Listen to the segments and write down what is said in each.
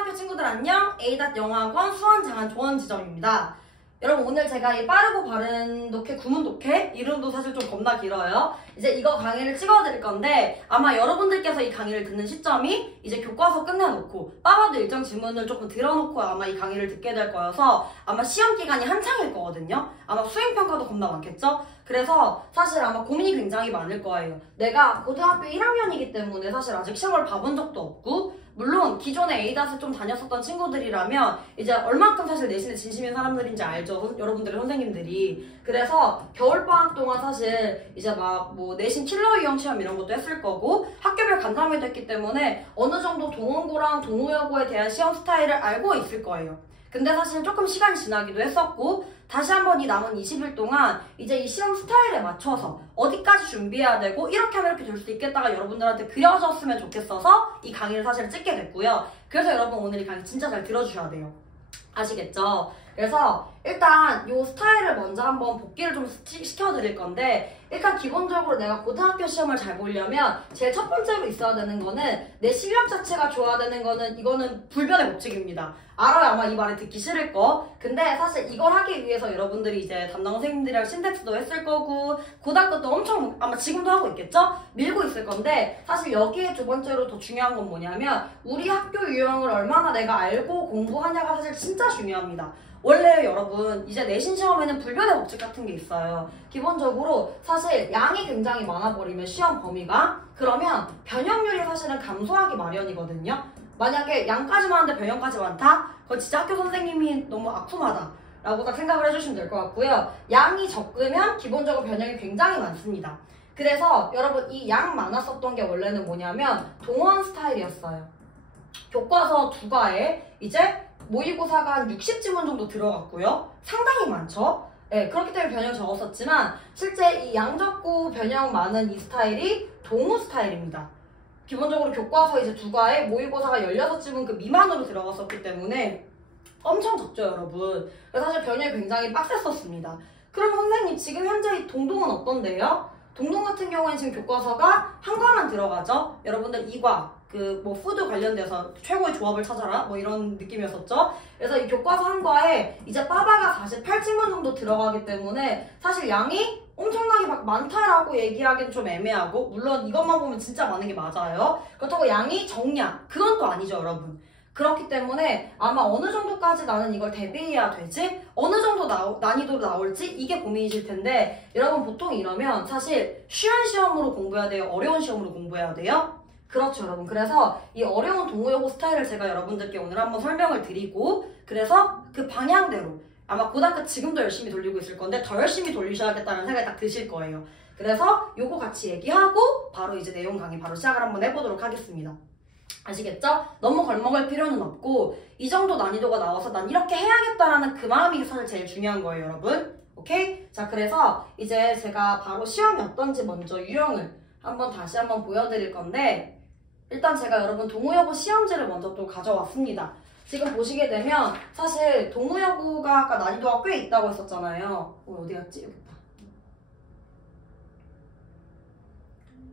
고등학교 친구들 안녕! A.영어학원 수원장안 조원지점입니다. 여러분 오늘 제가 이 빠르고 바른 독해, 구문 독해 이름도 사실 좀 겁나 길어요. 이제 이거 강의를 찍어드릴 건데 아마 여러분들께서 이 강의를 듣는 시점이 이제 교과서 끝내놓고 빠바도 일정 지문을 조금 들어놓고 아마 이 강의를 듣게 될 거여서 아마 시험 기간이 한창일 거거든요. 아마 수행평가도 겁나 많겠죠? 그래서 사실 아마 고민이 굉장히 많을 거예요. 내가 고등학교 1학년이기 때문에 사실 아직 시험을 봐본 적도 없고 물론 기존에 A닷을 좀 다녔었던 친구들이라면 이제 얼만큼 사실 내신에 진심인 사람들인지 알죠. 여러분들의 선생님들이. 그래서 겨울방학 동안 사실 이제 막 뭐 내신 킬러 유형 시험 이런 것도 했을 거고 학교별 간담회도 했기 때문에 어느 정도 동원고랑 동호여고에 대한 시험 스타일을 알고 있을 거예요. 근데 사실 조금 시간이 지나기도 했었고 다시 한번 이 남은 20일 동안 이제 이 시험 스타일에 맞춰서 어디까지 준비해야 되고 이렇게 하면 이렇게 될 수 있겠다가 여러분들한테 그려졌으면 좋겠어서 이 강의를 사실 찍게 됐고요. 그래서 여러분 오늘 이 강의 진짜 잘 들어주셔야 돼요. 아시겠죠? 그래서 일단 이 스타일을 먼저 한번 복기를 좀 시켜드릴 건데 일단 기본적으로 내가 고등학교 시험을 잘 보려면 제일 첫 번째로 있어야 되는 거는 내 실력 자체가 좋아야 되는 거는 이거는 불변의 법칙입니다. 알아요. 아마 이 말을 듣기 싫을 거. 근데 사실 이걸 하기 위해서 여러분들이 이제 담당 선생님들이랑 신텍스도 했을 거고 고등학교 때 엄청 아마 지금도 하고 있겠죠? 밀고 있을 건데 사실 여기에 두 번째로 더 중요한 건 뭐냐면 우리 학교 유형을 얼마나 내가 알고 공부하냐가 사실 진짜 중요합니다. 원래 여러분 이제 내신 시험에는 불변의 법칙 같은 게 있어요. 기본적으로 사실 양이 굉장히 많아버리면 시험 범위가 그러면 변형률이 사실은 감소하기 마련이거든요. 만약에 양까지 많은데 변형까지 많다? 그건 진짜 학교 선생님이 너무 아픔하다 라고 딱 생각을 해주시면 될 것 같고요. 양이 적으면 기본적으로 변형이 굉장히 많습니다. 그래서 여러분 이 양 많았었던 게 원래는 뭐냐면 동원 스타일이었어요. 교과서 두 과에 이제 모의고사가 한 60지문 정도 들어갔고요. 상당히 많죠? 네, 그렇기 때문에 변형 적었었지만 실제 이 양 적고 변형 많은 이 스타일이 동우 스타일입니다. 기본적으로 교과서 이제 두 과에 모의고사가 16지문 그 미만으로 들어갔었기 때문에 엄청 적죠, 여러분. 그래서 사실 변형이 굉장히 빡셌었습니다. 그럼 선생님 지금 현재 이 동동은 어떤데요? 동동 같은 경우에는 지금 교과서가 한 과만 들어가죠? 여러분들 2과 그 뭐 푸드 관련돼서 최고의 조합을 찾아라 뭐 이런 느낌이었었죠. 그래서 이 교과서 한 과에 이제 빠바가 48지문 정도 들어가기 때문에 사실 양이 엄청나게 막 많다라고 얘기하기는 좀 애매하고 물론 이것만 보면 진짜 많은 게 맞아요. 그렇다고 양이 적냐? 그건 또 아니죠, 여러분. 그렇기 때문에 아마 어느 정도까지 나는 이걸 대비해야 되지? 어느 정도 난이도로 나올지? 이게 고민이실 텐데 여러분 보통 이러면 사실 쉬운 시험으로 공부해야 돼요? 어려운 시험으로 공부해야 돼요? 그렇죠, 여러분. 그래서 이 어려운 동호여고 스타일을 제가 여러분들께 오늘 한번 설명을 드리고 그래서 그 방향대로 아마 고등학교 지금도 열심히 돌리고 있을 건데 더 열심히 돌리셔야겠다는 생각이 딱 드실 거예요. 그래서 요거 같이 얘기하고 바로 이제 내용 강의 바로 시작을 한번 해보도록 하겠습니다. 아시겠죠? 너무 걸먹을 필요는 없고 이 정도 난이도가 나와서 난 이렇게 해야겠다라는 그 마음이 사실 제일 중요한 거예요, 여러분. 오케이? 자, 그래서 이제 제가 바로 시험이 어떤지 먼저 유형을 다시 한번 보여드릴 건데 일단 제가 여러분 동호여고 시험지를 먼저 또 가져왔습니다. 지금 보시게 되면 사실 동호여고가 아까 난이도가 꽤 있다고 했었잖아요. 어디 갔지? 여기 있다.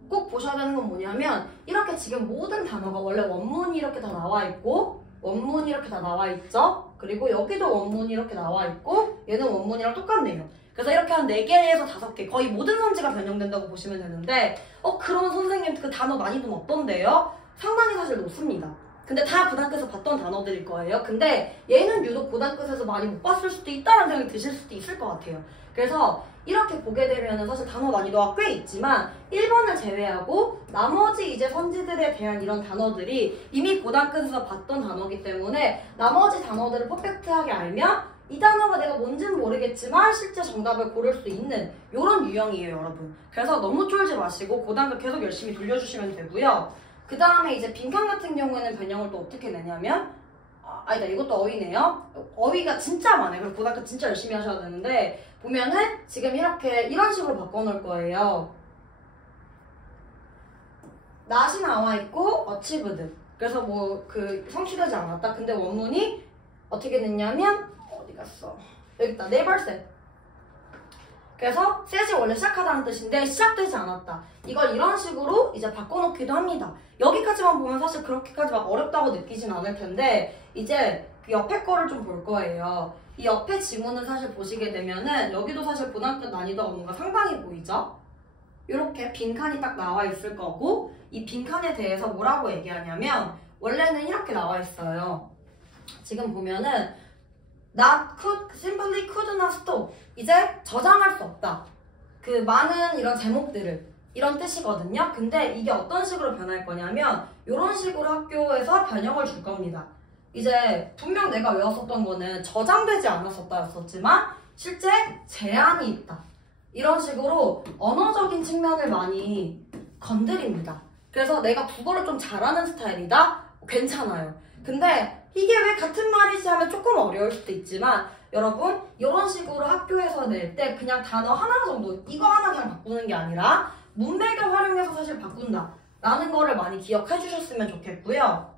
꼭 보셔야 되는 건 뭐냐면 이렇게 지금 모든 단어가 원래 원문이 이렇게 다 나와 있고 원문이 이렇게 다 나와 있죠? 그리고 여기도 원문이 이렇게 나와 있고 얘는 원문이랑 똑같네요. 그래서 이렇게 한 4개에서 5개 거의 모든 선지가 변형된다고 보시면 되는데 그럼 선생님 그 단어 난이도는 어떤데요? 상당히 사실 높습니다. 근데 다 고등학교에서 봤던 단어들일 거예요. 근데 얘는 유독 고등학교에서 많이 못 봤을 수도 있다는 생각이 드실 수도 있을 것 같아요. 그래서 이렇게 보게 되면 사실 단어 난이도가 꽤 있지만 1번을 제외하고 나머지 이제 선지들에 대한 이런 단어들이 이미 고등학교에서 봤던 단어이기 때문에 나머지 단어들을 퍼펙트하게 알면 이 단어가 내가 뭔지는 모르겠지만 실제 정답을 고를 수 있는 이런 유형이에요, 여러분. 그래서 너무 쫄지 마시고 고등학교 계속 열심히 돌려주시면 되고요. 그 다음에 이제 빈칸 같은 경우에는 변형을 또 어떻게 내냐면 아니다, 이것도 어휘네요. 어휘가 진짜 많아요. 그래서 고등학교 진짜 열심히 하셔야 되는데 보면은 지금 이렇게 이런 식으로 바꿔놓을 거예요. not이 나와 있고 achieved. 그래서 뭐 그 성취되지 않았다. 근데 원문이 어떻게 됐냐면 어디 갔어? 여기 있다. never said. 그래서 셋이 원래 시작하다는 뜻인데 시작되지 않았다. 이걸 이런 식으로 이제 바꿔놓기도 합니다. 여기까지만 보면 사실 그렇게까지 막 어렵다고 느끼진 않을 텐데 이제 그 옆에 거를 좀 볼 거예요. 이 옆에 지문을 사실 보시게 되면은 여기도 사실 고등학교 난이도가 뭔가 상당히 보이죠? 이렇게 빈칸이 딱 나와 있을 거고 이 빈칸에 대해서 뭐라고 얘기하냐면 원래는 이렇게 나와 있어요. 지금 보면은 not could, simply could not stop. 이제 저장할 수 없다. 그 많은 이런 제목들을 이런 뜻이거든요. 근데 이게 어떤 식으로 변할 거냐면 이런 식으로 학교에서 변형을 줄 겁니다. 이제 분명 내가 외웠었던 거는 저장되지 않았었다였었지만 실제 제한이 있다. 이런 식으로 언어적인 측면을 많이 건드립니다. 그래서 내가 국어를 좀 잘하는 스타일이다? 괜찮아요. 근데 이게 왜 같은 말이지 하면 조금 어려울 수도 있지만 여러분 이런 식으로 학교에서 낼 때 그냥 단어 하나 정도 이거 하나 그냥 바꾸는 게 아니라 문맥을 활용해서 사실 바꾼다 라는 거를 많이 기억해 주셨으면 좋겠고요.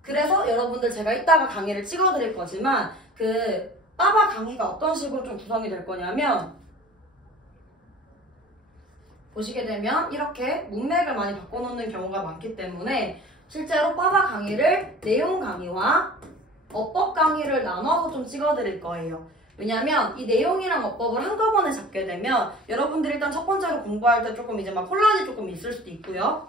그래서 여러분들 제가 이따가 강의를 찍어 드릴 거지만 그 빠바 강의가 어떤 식으로 좀 구성이 될 거냐면 보시게 되면 이렇게 문맥을 많이 바꿔놓는 경우가 많기 때문에 실제로 빠바 강의를 내용 강의와 어법 강의를 나눠서 좀 찍어드릴 거예요. 왜냐면 이 내용이랑 어법을 한꺼번에 잡게 되면 여러분들이 일단 첫 번째로 공부할 때 조금 이제 막 혼란이 조금 있을 수도 있고요.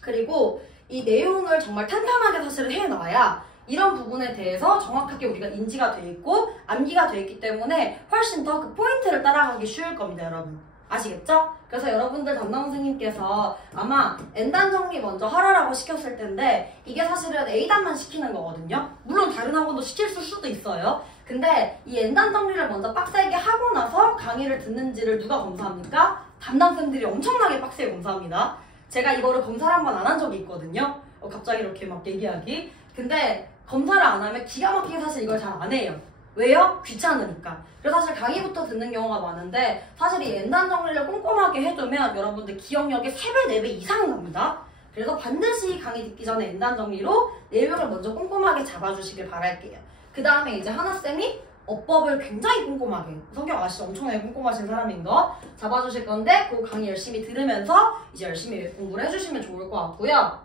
그리고 이 내용을 정말 탄탄하게 사실은 해놔야 이런 부분에 대해서 정확하게 우리가 인지가 돼 있고 암기가 돼 있기 때문에 훨씬 더 그 포인트를 따라가기 쉬울 겁니다, 여러분. 아시겠죠? 그래서 여러분들 담당 선생님께서 아마 N단 정리 먼저 하라고 시켰을 텐데 이게 사실은 A단만 시키는 거거든요. 물론 다른 학원도 시킬 수도 있어요. 근데 이 N단 정리를 먼저 빡세게 하고 나서 강의를 듣는지를 누가 검사합니까? 담당생들이 엄청나게 빡세게 검사합니다. 제가 이거를 검사를 한 번 안 한 적이 있거든요. 갑자기 이렇게 막 얘기하기. 근데 검사를 안 하면 기가 막히게 사실 이걸 잘 안 해요. 왜요? 귀찮으니까. 그래서 사실 강의부터 듣는 경우가 많은데 사실 이 N단 정리를 꼼꼼하게 해두면 여러분들 기억력이 3배, 4배 이상 납니다. 그래서 반드시 강의 듣기 전에 N단 정리로 내용을 먼저 꼼꼼하게 잡아주시길 바랄게요. 그 다음에 이제 하나쌤이 어법을 굉장히 꼼꼼하게, 성격 아시죠? 엄청나게 꼼꼼하신 사람인 거 잡아주실 건데 그 강의 열심히 들으면서 이제 열심히 공부를 해주시면 좋을 것 같고요.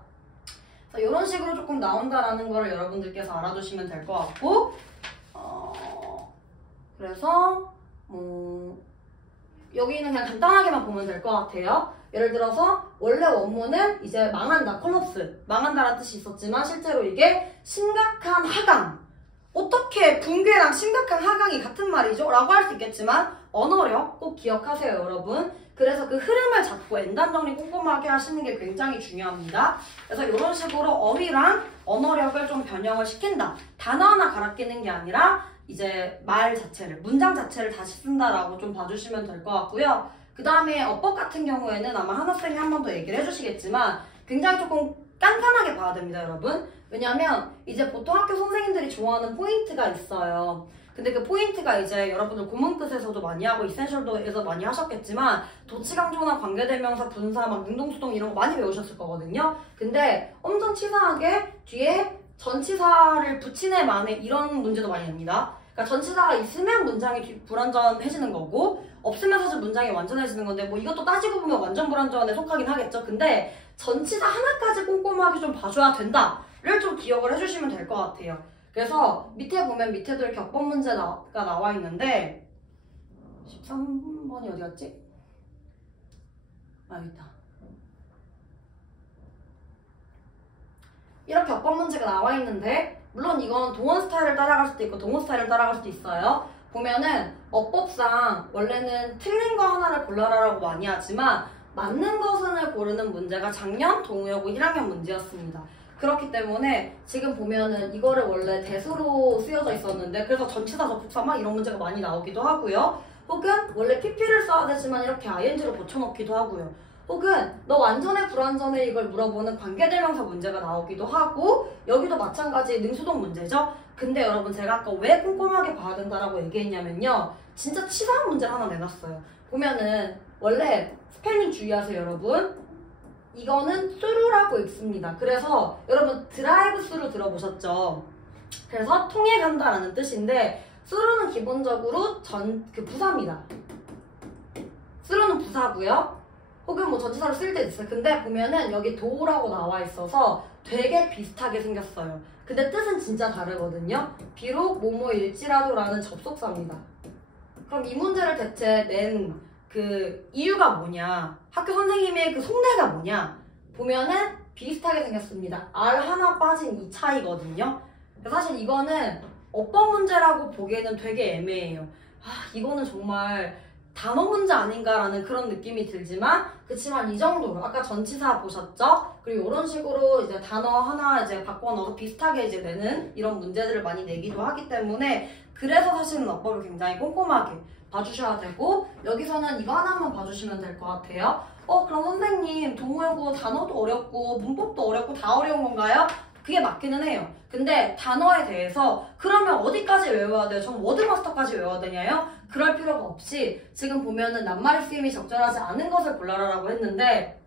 이런 식으로 조금 나온다라는 거를 여러분들께서 알아두시면 될 것 같고 그래서 여기는 그냥 간단하게만 보면 될 것 같아요. 예를 들어서 원래 원문은 이제 망한다, 콜럽스, 망한다라는 뜻이 있었지만 실제로 이게 심각한 하강, 어떻게 붕괴랑 심각한 하강이 같은 말이죠? 라고 할 수 있겠지만 언어력 꼭 기억하세요, 여러분. 그래서 그 흐름을 잡고 N단 정리 꼼꼼하게 하시는 게 굉장히 중요합니다. 그래서 이런 식으로 어휘랑 언어력을 좀 변형을 시킨다. 단어 하나 갈아 끼는 게 아니라 이제 말 자체를, 문장 자체를 다시 쓴다라고 좀 봐주시면 될 것 같고요. 그 다음에 어법 같은 경우에는 아마 하나쌤이 한 번 더 얘기를 해주시겠지만 굉장히 조금 깐깐하게 봐야 됩니다, 여러분. 왜냐면 이제 보통 학교 선생님들이 좋아하는 포인트가 있어요. 근데 그 포인트가 이제 여러분들 고문뜻에서도 많이 하고 이센셜도에서 많이 하셨겠지만 도치강조나 관계대명사, 분사, 막 능동수동 이런 거 많이 배우셨을 거거든요. 근데 엄청 치사하게 뒤에 전치사를 붙이네 마네 이런 문제도 많이 냅니다. 그러니까 전치사가 있으면 문장이 불완전해지는 거고 없으면 사실 문장이 완전해지는 건데 뭐 이것도 따지고 보면 완전 불완전에 속하긴 하겠죠. 근데 전치사 하나까지 꼼꼼하게 좀 봐줘야 된다를 좀 기억을 해주시면 될 것 같아요. 그래서 밑에 보면 밑에도 이렇게 어법 문제가 나와 있는데 13번이 어디 갔지? 아, 여기 있다. 이렇게 어법 문제가 나와 있는데 물론 이건 동원 스타일을 따라갈 수도 있고 동호 스타일을 따라갈 수도 있어요. 보면은 어법상 원래는 틀린 거 하나를 골라라라고 많이 하지만 맞는 것을 고르는 문제가 작년 동호여고 1학년 문제였습니다. 그렇기 때문에 지금 보면은 이거를 원래 대수로 쓰여져 있었는데 그래서 전치사 접속사 막 이런 문제가 많이 나오기도 하고요. 혹은 원래 PP를 써야 되지만 이렇게 ING로 붙여넣기도 하고요. 혹은 너 완전해 불완전해 이걸 물어보는 관계대명사 문제가 나오기도 하고 여기도 마찬가지 능수동 문제죠. 근데 여러분 제가 아까 왜 꼼꼼하게 봐야 된다라고 얘기했냐면요. 진짜 치사한 문제를 하나 내놨어요. 보면은 원래 스펠링 주의하세요, 여러분. 이거는 수루라고 읽습니다. 그래서 여러분 드라이브 스루 들어보셨죠? 그래서 통해 간다라는 뜻인데 수루는 기본적으로 부사입니다. 쓰로는 부사고요. 혹은 뭐 전치사로 쓸 때 있어요. 근데 보면은 여기 도라고 나와 있어서 되게 비슷하게 생겼어요. 근데 뜻은 진짜 다르거든요. 비록 뭐뭐일지라도라는 접속사입니다. 그럼 이 문제를 대체 낸 그 이유가 뭐냐? 학교 선생님의 그 속내가 뭐냐? 보면은 비슷하게 생겼습니다. R 하나 빠진 이 차이거든요. 사실 이거는 어법 문제라고 보기에는 되게 애매해요. 이거는 정말 단어 문제 아닌가라는 그런 느낌이 들지만, 그치만 이 정도로 아까 전치사 보셨죠? 그리고 이런 식으로 이제 단어 하나 이제 바꿔 넣어서 비슷하게 이제 내는 이런 문제들을 많이 내기도 하기 때문에, 그래서 사실은 어법을 굉장히 꼼꼼하게 봐주셔야 되고, 여기서는 이거 하나만 봐주시면 될 것 같아요. 그럼 선생님 동호회고 단어도 어렵고 문법도 어렵고 다 어려운 건가요? 그게 맞기는 해요. 근데 단어에 대해서 그러면 어디까지 외워야 돼요? 전 워드마스터까지 외워야 되냐요? 그럴 필요가 없이 지금 보면은 낱말의 쓰임이 적절하지 않은 것을 골라라라고 했는데,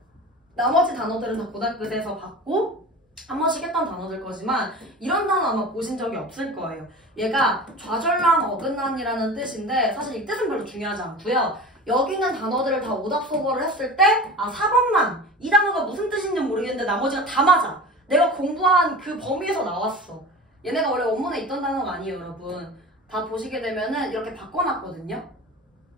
나머지 단어들은 다 고등학교에서 봤고 한 번씩 했던 단어들 거지만 이런 단어 아마 보신 적이 없을 거예요. 얘가 좌절난, 어긋난이라는 뜻인데 사실 이 뜻은 별로 중요하지 않고요. 여기 있는 단어들을 다 오답소거를 했을 때 4번만 이 단어가 무슨 뜻인지 모르겠는데 나머지가 다 맞아. 내가 공부한 그 범위에서 나왔어. 얘네가 원래 원문에 있던 단어가 아니에요, 여러분. 다 보시게 되면은 이렇게 바꿔놨거든요.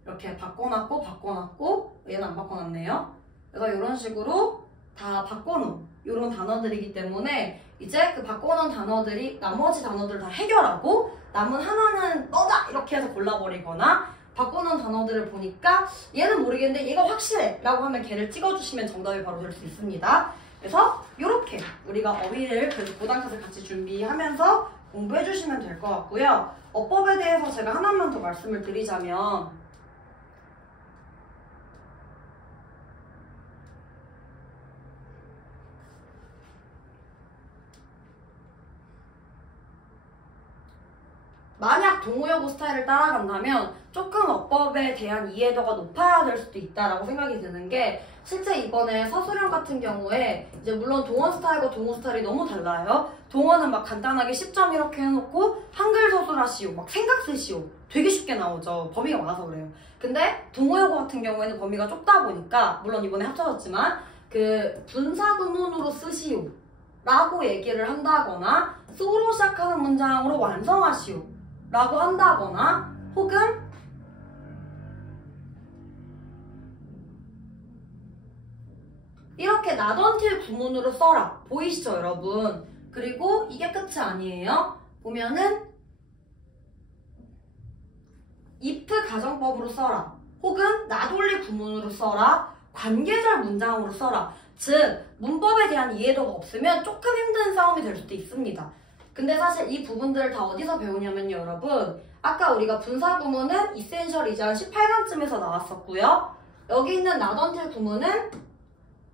이렇게 바꿔놨고 얘는 안 바꿔놨네요. 그래서 이런 식으로 다 바꿔놓은 이런 단어들이기 때문에 이제 그 바꿔놓은 단어들이 나머지 단어들을 다 해결하고 남은 하나는 너다! 이렇게 해서 골라버리거나, 바꿔놓은 단어들을 보니까 얘는 모르겠는데 얘가 확실해! 라고 하면 걔를 찍어주시면 정답이 바로 될 수 있습니다. 그래서 이렇게 우리가 어휘를 그래서 고단컷을 같이 준비하면서 공부해주시면 될 것 같고요. 어법에 대해서 제가 하나만 더 말씀을 드리자면, 만약 동호여고 스타일을 따라간다면 조금 어법에 대한 이해도가 높아야 될 수도 있다라고 생각이 드는 게, 실제 이번에 서술형 같은 경우에 이제 물론 동원 스타일과 동호 스타일이 너무 달라요. 동원은 막 간단하게 10점 이렇게 해놓고 한글 서술하시오, 막 생각 쓰시오 되게 쉽게 나오죠. 범위가 많아서 그래요. 근데 동호여고 같은 경우에는 범위가 좁다 보니까, 물론 이번에 합쳐졌지만 그 분사구문으로 쓰시오 라고 얘기를 한다거나, 소로 시작하는 문장으로 완성하시오 라고 한다거나, 혹은 이렇게 나던틸 구문으로 써라. 보이시죠, 여러분? 그리고 이게 끝이 아니에요. 보면은 if 가정법으로 써라. 혹은 나돌리 구문으로 써라. 관계절 문장으로 써라. 즉, 문법에 대한 이해도가 없으면 조금 힘든 싸움이 될 수도 있습니다. 근데 사실 이 부분들을 다 어디서 배우냐면요, 여러분. 아까 우리가 분사구문은 이센셜 이전 18강쯤에서 나왔었고요. 여기 있는 나던틸 구문은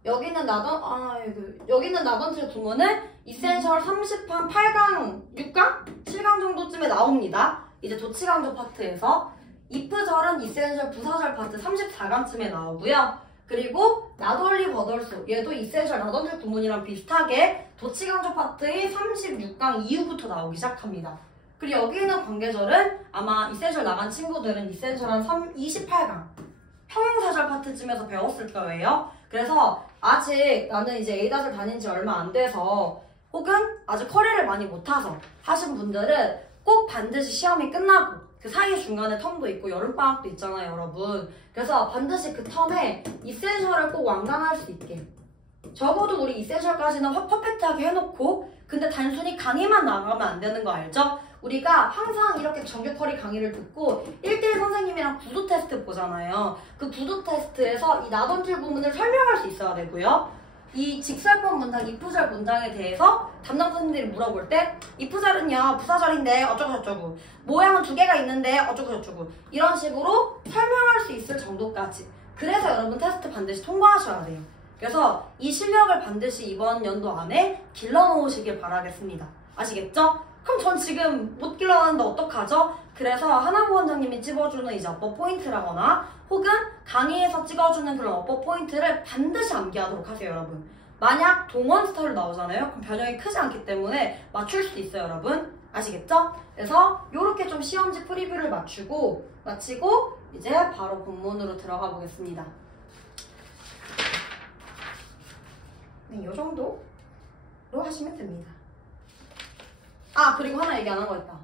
여기 있는 나던틸 구문은 이센셜 30판 8강, 6강? 7강 정도쯤에 나옵니다. 이제 도치강조 파트에서. if절은 이센셜 부사절 파트 34강쯤에 나오고요. 그리고 나돌리 버덜수, 얘도 이센셜 나던틸 구문이랑 비슷하게 도치강조 파트의 36강 이후부터 나오기 시작합니다. 그리고 여기 있는 관계절은 아마 이센셜 나간 친구들은 이센셜 한 28강 평행사절 파트쯤에서 배웠을 거예요. 그래서 아직 나는 이제 A닷을 다닌 지 얼마 안 돼서, 혹은 아직 커리를 많이 못 타서 하신 분들은 꼭 반드시 시험이 끝나고 그 사이에 중간에 텀도 있고 여름방학도 있잖아요, 여러분. 그래서 반드시 그 텀에 이센셜을 꼭 완강할 수 있게, 적어도 우리 이센셜까지는 퍼펙트하게 해놓고, 근데 단순히 강의만 나가면 안 되는 거 알죠? 우리가 항상 이렇게 정규 커리 강의를 듣고 1대1 선생님이랑 구두 테스트 보잖아요. 그 구두 테스트에서 이 나던틸 구문을 설명할 수 있어야 되고요. 이 직설법 문장, if절 문장에 대해서 담당 선생님들이 물어볼 때 if절은요 부사절인데 어쩌고저쩌고, 모양은 2개가 있는데 어쩌고저쩌고, 이런 식으로 설명할 수 있을 정도까지. 그래서 여러분 테스트 반드시 통과하셔야 돼요. 그래서 이 실력을 반드시 이번 연도 안에 길러놓으시길 바라겠습니다. 아시겠죠? 그럼 전 지금 못 길러놨는데 어떡하죠? 그래서 하나부 원장님이 찍어주는 이제 어법 포인트라거나, 혹은 강의에서 찍어주는 그런 어법 포인트를 반드시 암기하도록 하세요, 여러분. 만약 동원 스타일로 나오잖아요? 그럼 변형이 크지 않기 때문에 맞출 수 있어요, 여러분. 아시겠죠? 그래서 이렇게 좀 시험지 프리뷰를 마치고 이제 바로 본문으로 들어가 보겠습니다. 네, 이 정도로 하시면 됩니다. 아, 그리고 하나 얘기 안 한 거 있다.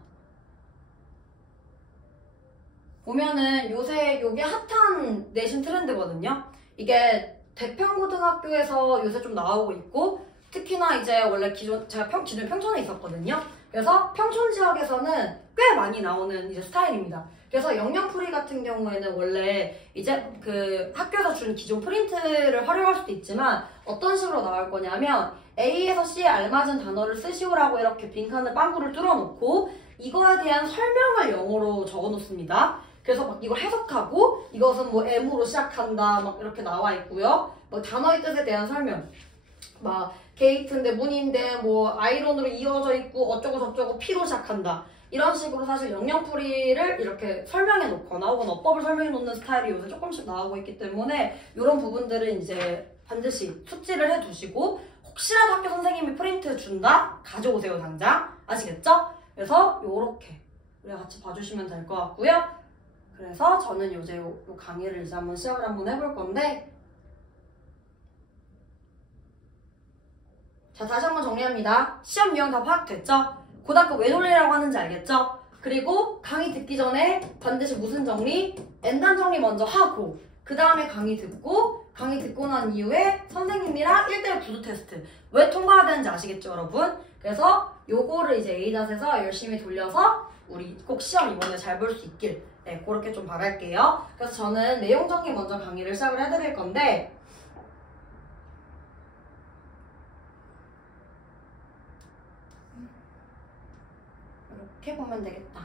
보면은 요새 요게 핫한 내신 트렌드거든요. 이게 대평고등학교에서 요새 좀 나오고 있고, 특히나 이제 원래 제가 기존 평촌에 있었거든요. 그래서 평촌 지역에서는 꽤 많이 나오는 이제 스타일입니다. 그래서 영영풀이 같은 경우에는 원래 이제 그 학교에서 준 기존 프린트를 활용할 수도 있지만 어떤 식으로 나올 거냐면 A에서 C에 알맞은 단어를 쓰시오라고 이렇게 빈칸을 빵구를 뚫어놓고 이거에 대한 설명을 영어로 적어 놓습니다. 그래서 막 이걸 해석하고 이것은 뭐 M으로 시작한다 막 이렇게 나와 있고요. 뭐 단어의 뜻에 대한 설명, 막 게이트인데 문인데 뭐 아이론으로 이어져 있고 어쩌고 저쩌고 P로 시작한다. 이런 식으로 사실 영영풀이를 이렇게 설명해 놓거나 혹은 어법을 설명해 놓는 스타일이 요새 조금씩 나오고 있기 때문에 이런 부분들은 이제 반드시 숙지를 해 두시고 혹시라도 학교 선생님이 프린트 준다? 가져오세요 당장. 아시겠죠? 그래서 요렇게 우리 같이 봐주시면 될 것 같고요. 그래서 저는 요새 요 강의를 이제 한번 시작을 한번 해볼 건데, 자, 다시 한번 정리합니다. 시험 유형 다 파악됐죠? 고등학교 왜 돌리라고 하는지 알겠죠? 그리고 강의 듣기 전에 반드시 무슨 정리? N단 정리 먼저 하고 그 다음에 강의 듣고 난 이후에 선생님이랑 1대1 구두 테스트 왜 통과해야 되는지 아시겠죠 여러분? 그래서 요거를 이제 A닷에서 열심히 돌려서 우리 꼭 시험 이번에 잘 볼 수 있길, 네, 그렇게 좀 바랄게요. 그래서 저는 내용 정리 먼저 강의를 시작을 해드릴 건데, 이렇게 보면 되겠다.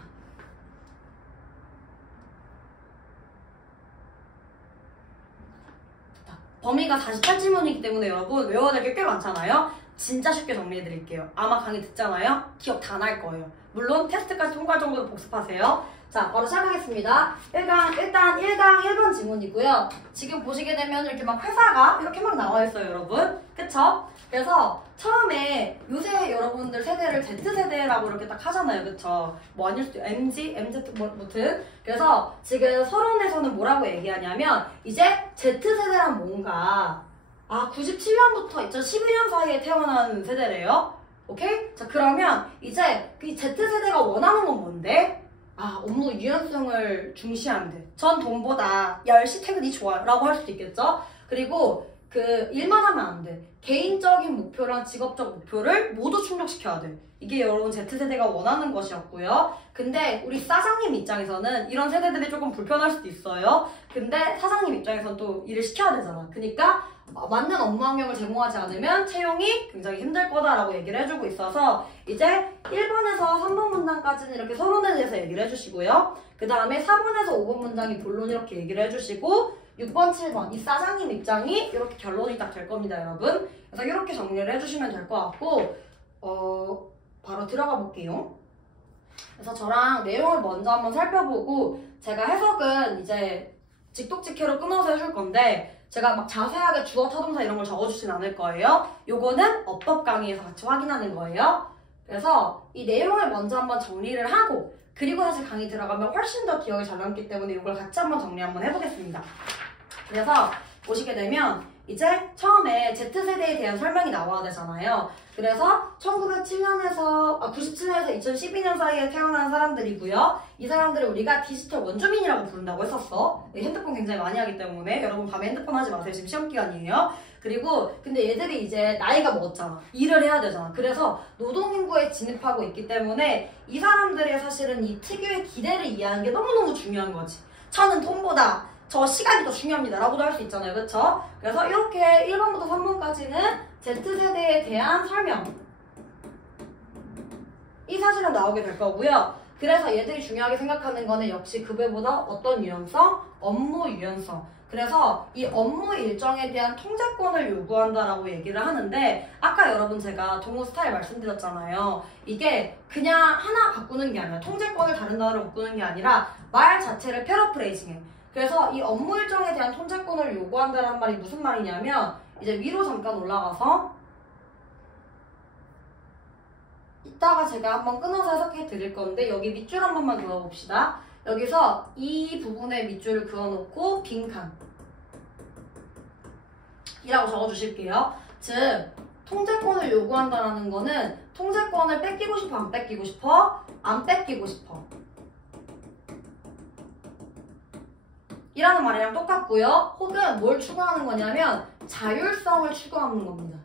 됐다. 범위가 48질문이기 때문에 여러분 외워야 될 게 꽤 많잖아요. 진짜 쉽게 정리해드릴게요. 아마 강의 듣잖아요. 기억 다 날 거예요. 물론 테스트까지 통과할 정도로 복습하세요. 자, 바로 시작하겠습니다. 일단 1강 1번 지문이고요. 지금 보시게 되면 이렇게 막 회사가 이렇게 막 나와 있어요, 여러분. 그쵸? 그래서 처음에 요새 여러분들 세대를 Z세대라고 이렇게 딱 하잖아요. 그쵸? 뭐 아닐 수도 MG, MZ 뭐 무튼. 그래서 지금 서론에서는 뭐라고 얘기하냐면 이제 Z세대란 뭔가 97년부터 2012년 사이에 태어난 세대래요. 오케이? 자, 그러면 이제 그 Z세대가 원하는 건 뭔데? 업무 유연성을 중시한대. 전 돈보다 10시 퇴근이 좋아요. 라고 할 수도 있겠죠? 그리고 그 일만 하면 안 돼. 개인적인 목표랑 직업적 목표를 모두 충족시켜야 돼. 이게 여러분 Z세대가 원하는 것이었고요. 근데 우리 사장님 입장에서는 이런 세대들이 조금 불편할 수도 있어요. 근데 사장님 입장에서는 또 일을 시켜야 되잖아. 그러니까 맞는 업무 환경을 제공하지 않으면 채용이 굉장히 힘들 거다라고 얘기를 해주고 있어서 이제 1번에서 3번 문장까지는 이렇게 서론에 대해서 얘기를 해주시고요. 그 다음에 4번에서 5번 문장이 본론 이렇게 얘기를 해주시고 6번, 7번 이 사장님 입장이 이렇게 결론이 딱 될 겁니다, 여러분. 그래서 이렇게 정리를 해주시면 될 것 같고 바로 들어가 볼게요. 그래서 저랑 내용을 먼저 한번 살펴보고 제가 해석은 이제 직독직해로 끊어서 해줄 건데 제가 막 자세하게 주어, 타동사 이런 걸 적어주진 않을 거예요. 요거는 어법 강의에서 같이 확인하는 거예요. 그래서 이 내용을 먼저 한번 정리를 하고 그리고 사실 강의 들어가면 훨씬 더 기억이 잘 남기 때문에 이걸 같이 한번 정리 한번 해보겠습니다. 그래서 보시게 되면 이제 처음에 Z세대에 대한 설명이 나와야 되잖아요. 그래서 1997년에서 2012년 사이에 태어난 사람들이고요. 이 사람들을 우리가 디지털 원주민이라고 부른다고 했었어. 핸드폰 굉장히 많이 하기 때문에 여러분 밤에 핸드폰 하지 마세요. 지금 시험 기간이에요. 그리고 근데 얘들이 이제 나이가 먹었잖아. 일을 해야 되잖아. 그래서 노동인구에 진입하고 있기 때문에 이 사람들의 사실은 이 특유의 기대를 이해하는 게 너무너무 중요한 거지. 저는 돈보다 저 시간이 더 중요합니다 라고도 할 수 있잖아요. 그쵸? 그래서 이렇게 1번부터 3번까지는 Z세대에 대한 설명 이 사실은 나오게 될 거고요. 그래서 얘들이 중요하게 생각하는 거는 역시 급여보다 어떤 유연성? 업무 유연성. 그래서 이 업무 일정에 대한 통제권을 요구한다라고 얘기를 하는데 아까 여러분 제가 동호 스타일 말씀드렸잖아요. 이게 그냥 하나 바꾸는 게 아니라 통제권을 다른 단어로 바꾸는 게 아니라 말 자체를 패러프레이징해. 그래서 이 업무 일정에 대한 통제권을 요구한다는 말이 무슨 말이냐면 이제 위로 잠깐 올라가서 이따가 제가 한번 끊어서 해석해 드릴 건데 여기 밑줄 한 번만 그어봅시다. 여기서 이 부분에 밑줄을 그어놓고 빈칸 이라고 적어주실게요. 즉 통제권을 요구한다라는 거는 통제권을 뺏기고 싶어 안 뺏기고 싶어? 안 뺏기고 싶어 이라는 말이랑 똑같고요. 혹은 뭘 추구하는 거냐면 자율성을 추구하는 겁니다.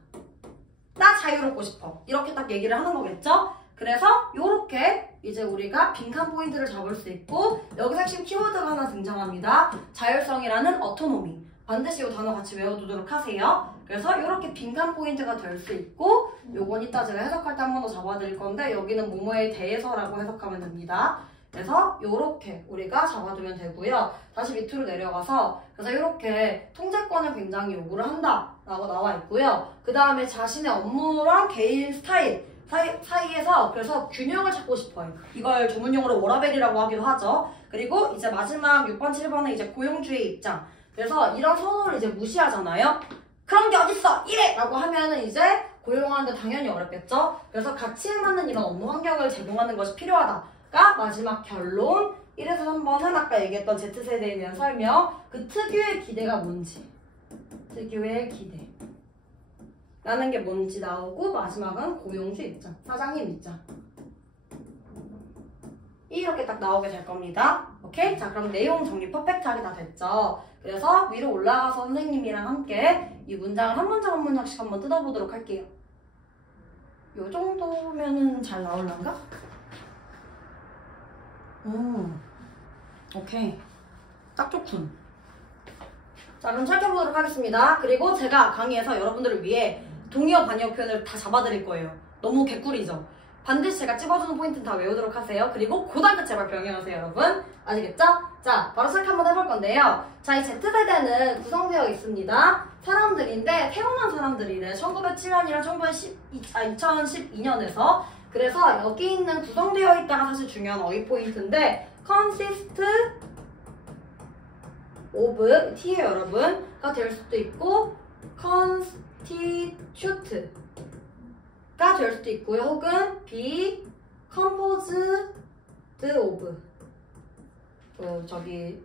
나 자유롭고 싶어 이렇게 딱 얘기를 하는 거겠죠? 그래서 이렇게 이제 우리가 빈칸 포인트를 잡을 수 있고 여기서 핵심 키워드가 하나 등장합니다. 자율성이라는 어토노미. 반드시 이 단어 같이 외워두도록 하세요. 그래서 이렇게 빈칸 포인트가 될 수 있고 요건 이따 제가 해석할 때 한 번 더 잡아드릴 건데 여기는 뭐뭐에 대해서라고 해석하면 됩니다. 그래서 이렇게 우리가 잡아두면 되고요. 다시 밑으로 내려가서 그래서 이렇게 통제권을 굉장히 요구를 한다라고 나와 있고요. 그 다음에 자신의 업무랑 개인 스타일 사이에서 그래서 균형을 찾고 싶어요. 이걸 전문용어로 워라밸이라고 하기도 하죠. 그리고 이제 마지막 6번, 7번은 이제 고용주의 입장. 그래서 이런 선호를 이제 무시하잖아요. 그런 게 어딨어! 이래! 라고 하면은 이제 고용하는데 당연히 어렵겠죠? 그래서 가치에 맞는 이런 업무 환경을 제공하는 것이 필요하다가 마지막 결론 1에서 3번은 아까 얘기했던 Z세대에 대한 설명 그 특유의 기대가 뭔지 특유의 기대 라는 게 뭔지 나오고 마지막은 고용주 입장, 사장님 입장 이렇게 딱 나오게 될 겁니다. 오케이? 자 그럼 내용 정리 퍼펙트하게 다 됐죠? 그래서 위로 올라가서 선생님이랑 함께 이 문장을 한 문장 한 문장씩 한번 뜯어보도록 할게요. 요 정도면은 잘 나올란가? 오케이. 딱 좋군. 자 그럼 살펴보도록 하겠습니다. 그리고 제가 강의에서 여러분들을 위해 동의어 반의어 표현을 다 잡아드릴 거예요. 너무 개꿀이죠? 반드시 제가 찍어주는 포인트는 다 외우도록 하세요. 그리고 고등학교 제발 병행하세요 여러분. 아시겠죠? 자 바로 시작 한번 해볼 건데요. 자 이 Z세대는 구성되어 있습니다. 사람들인데 태어난 사람들이래. 1907년이랑 2012년에서 그래서 여기 있는 구성되어 있다가 사실 중요한 어휘 포인트인데 consist of T예요 여러분.가 될 수도 있고 constitute 가 될 수도 있고요. 혹은 be composed of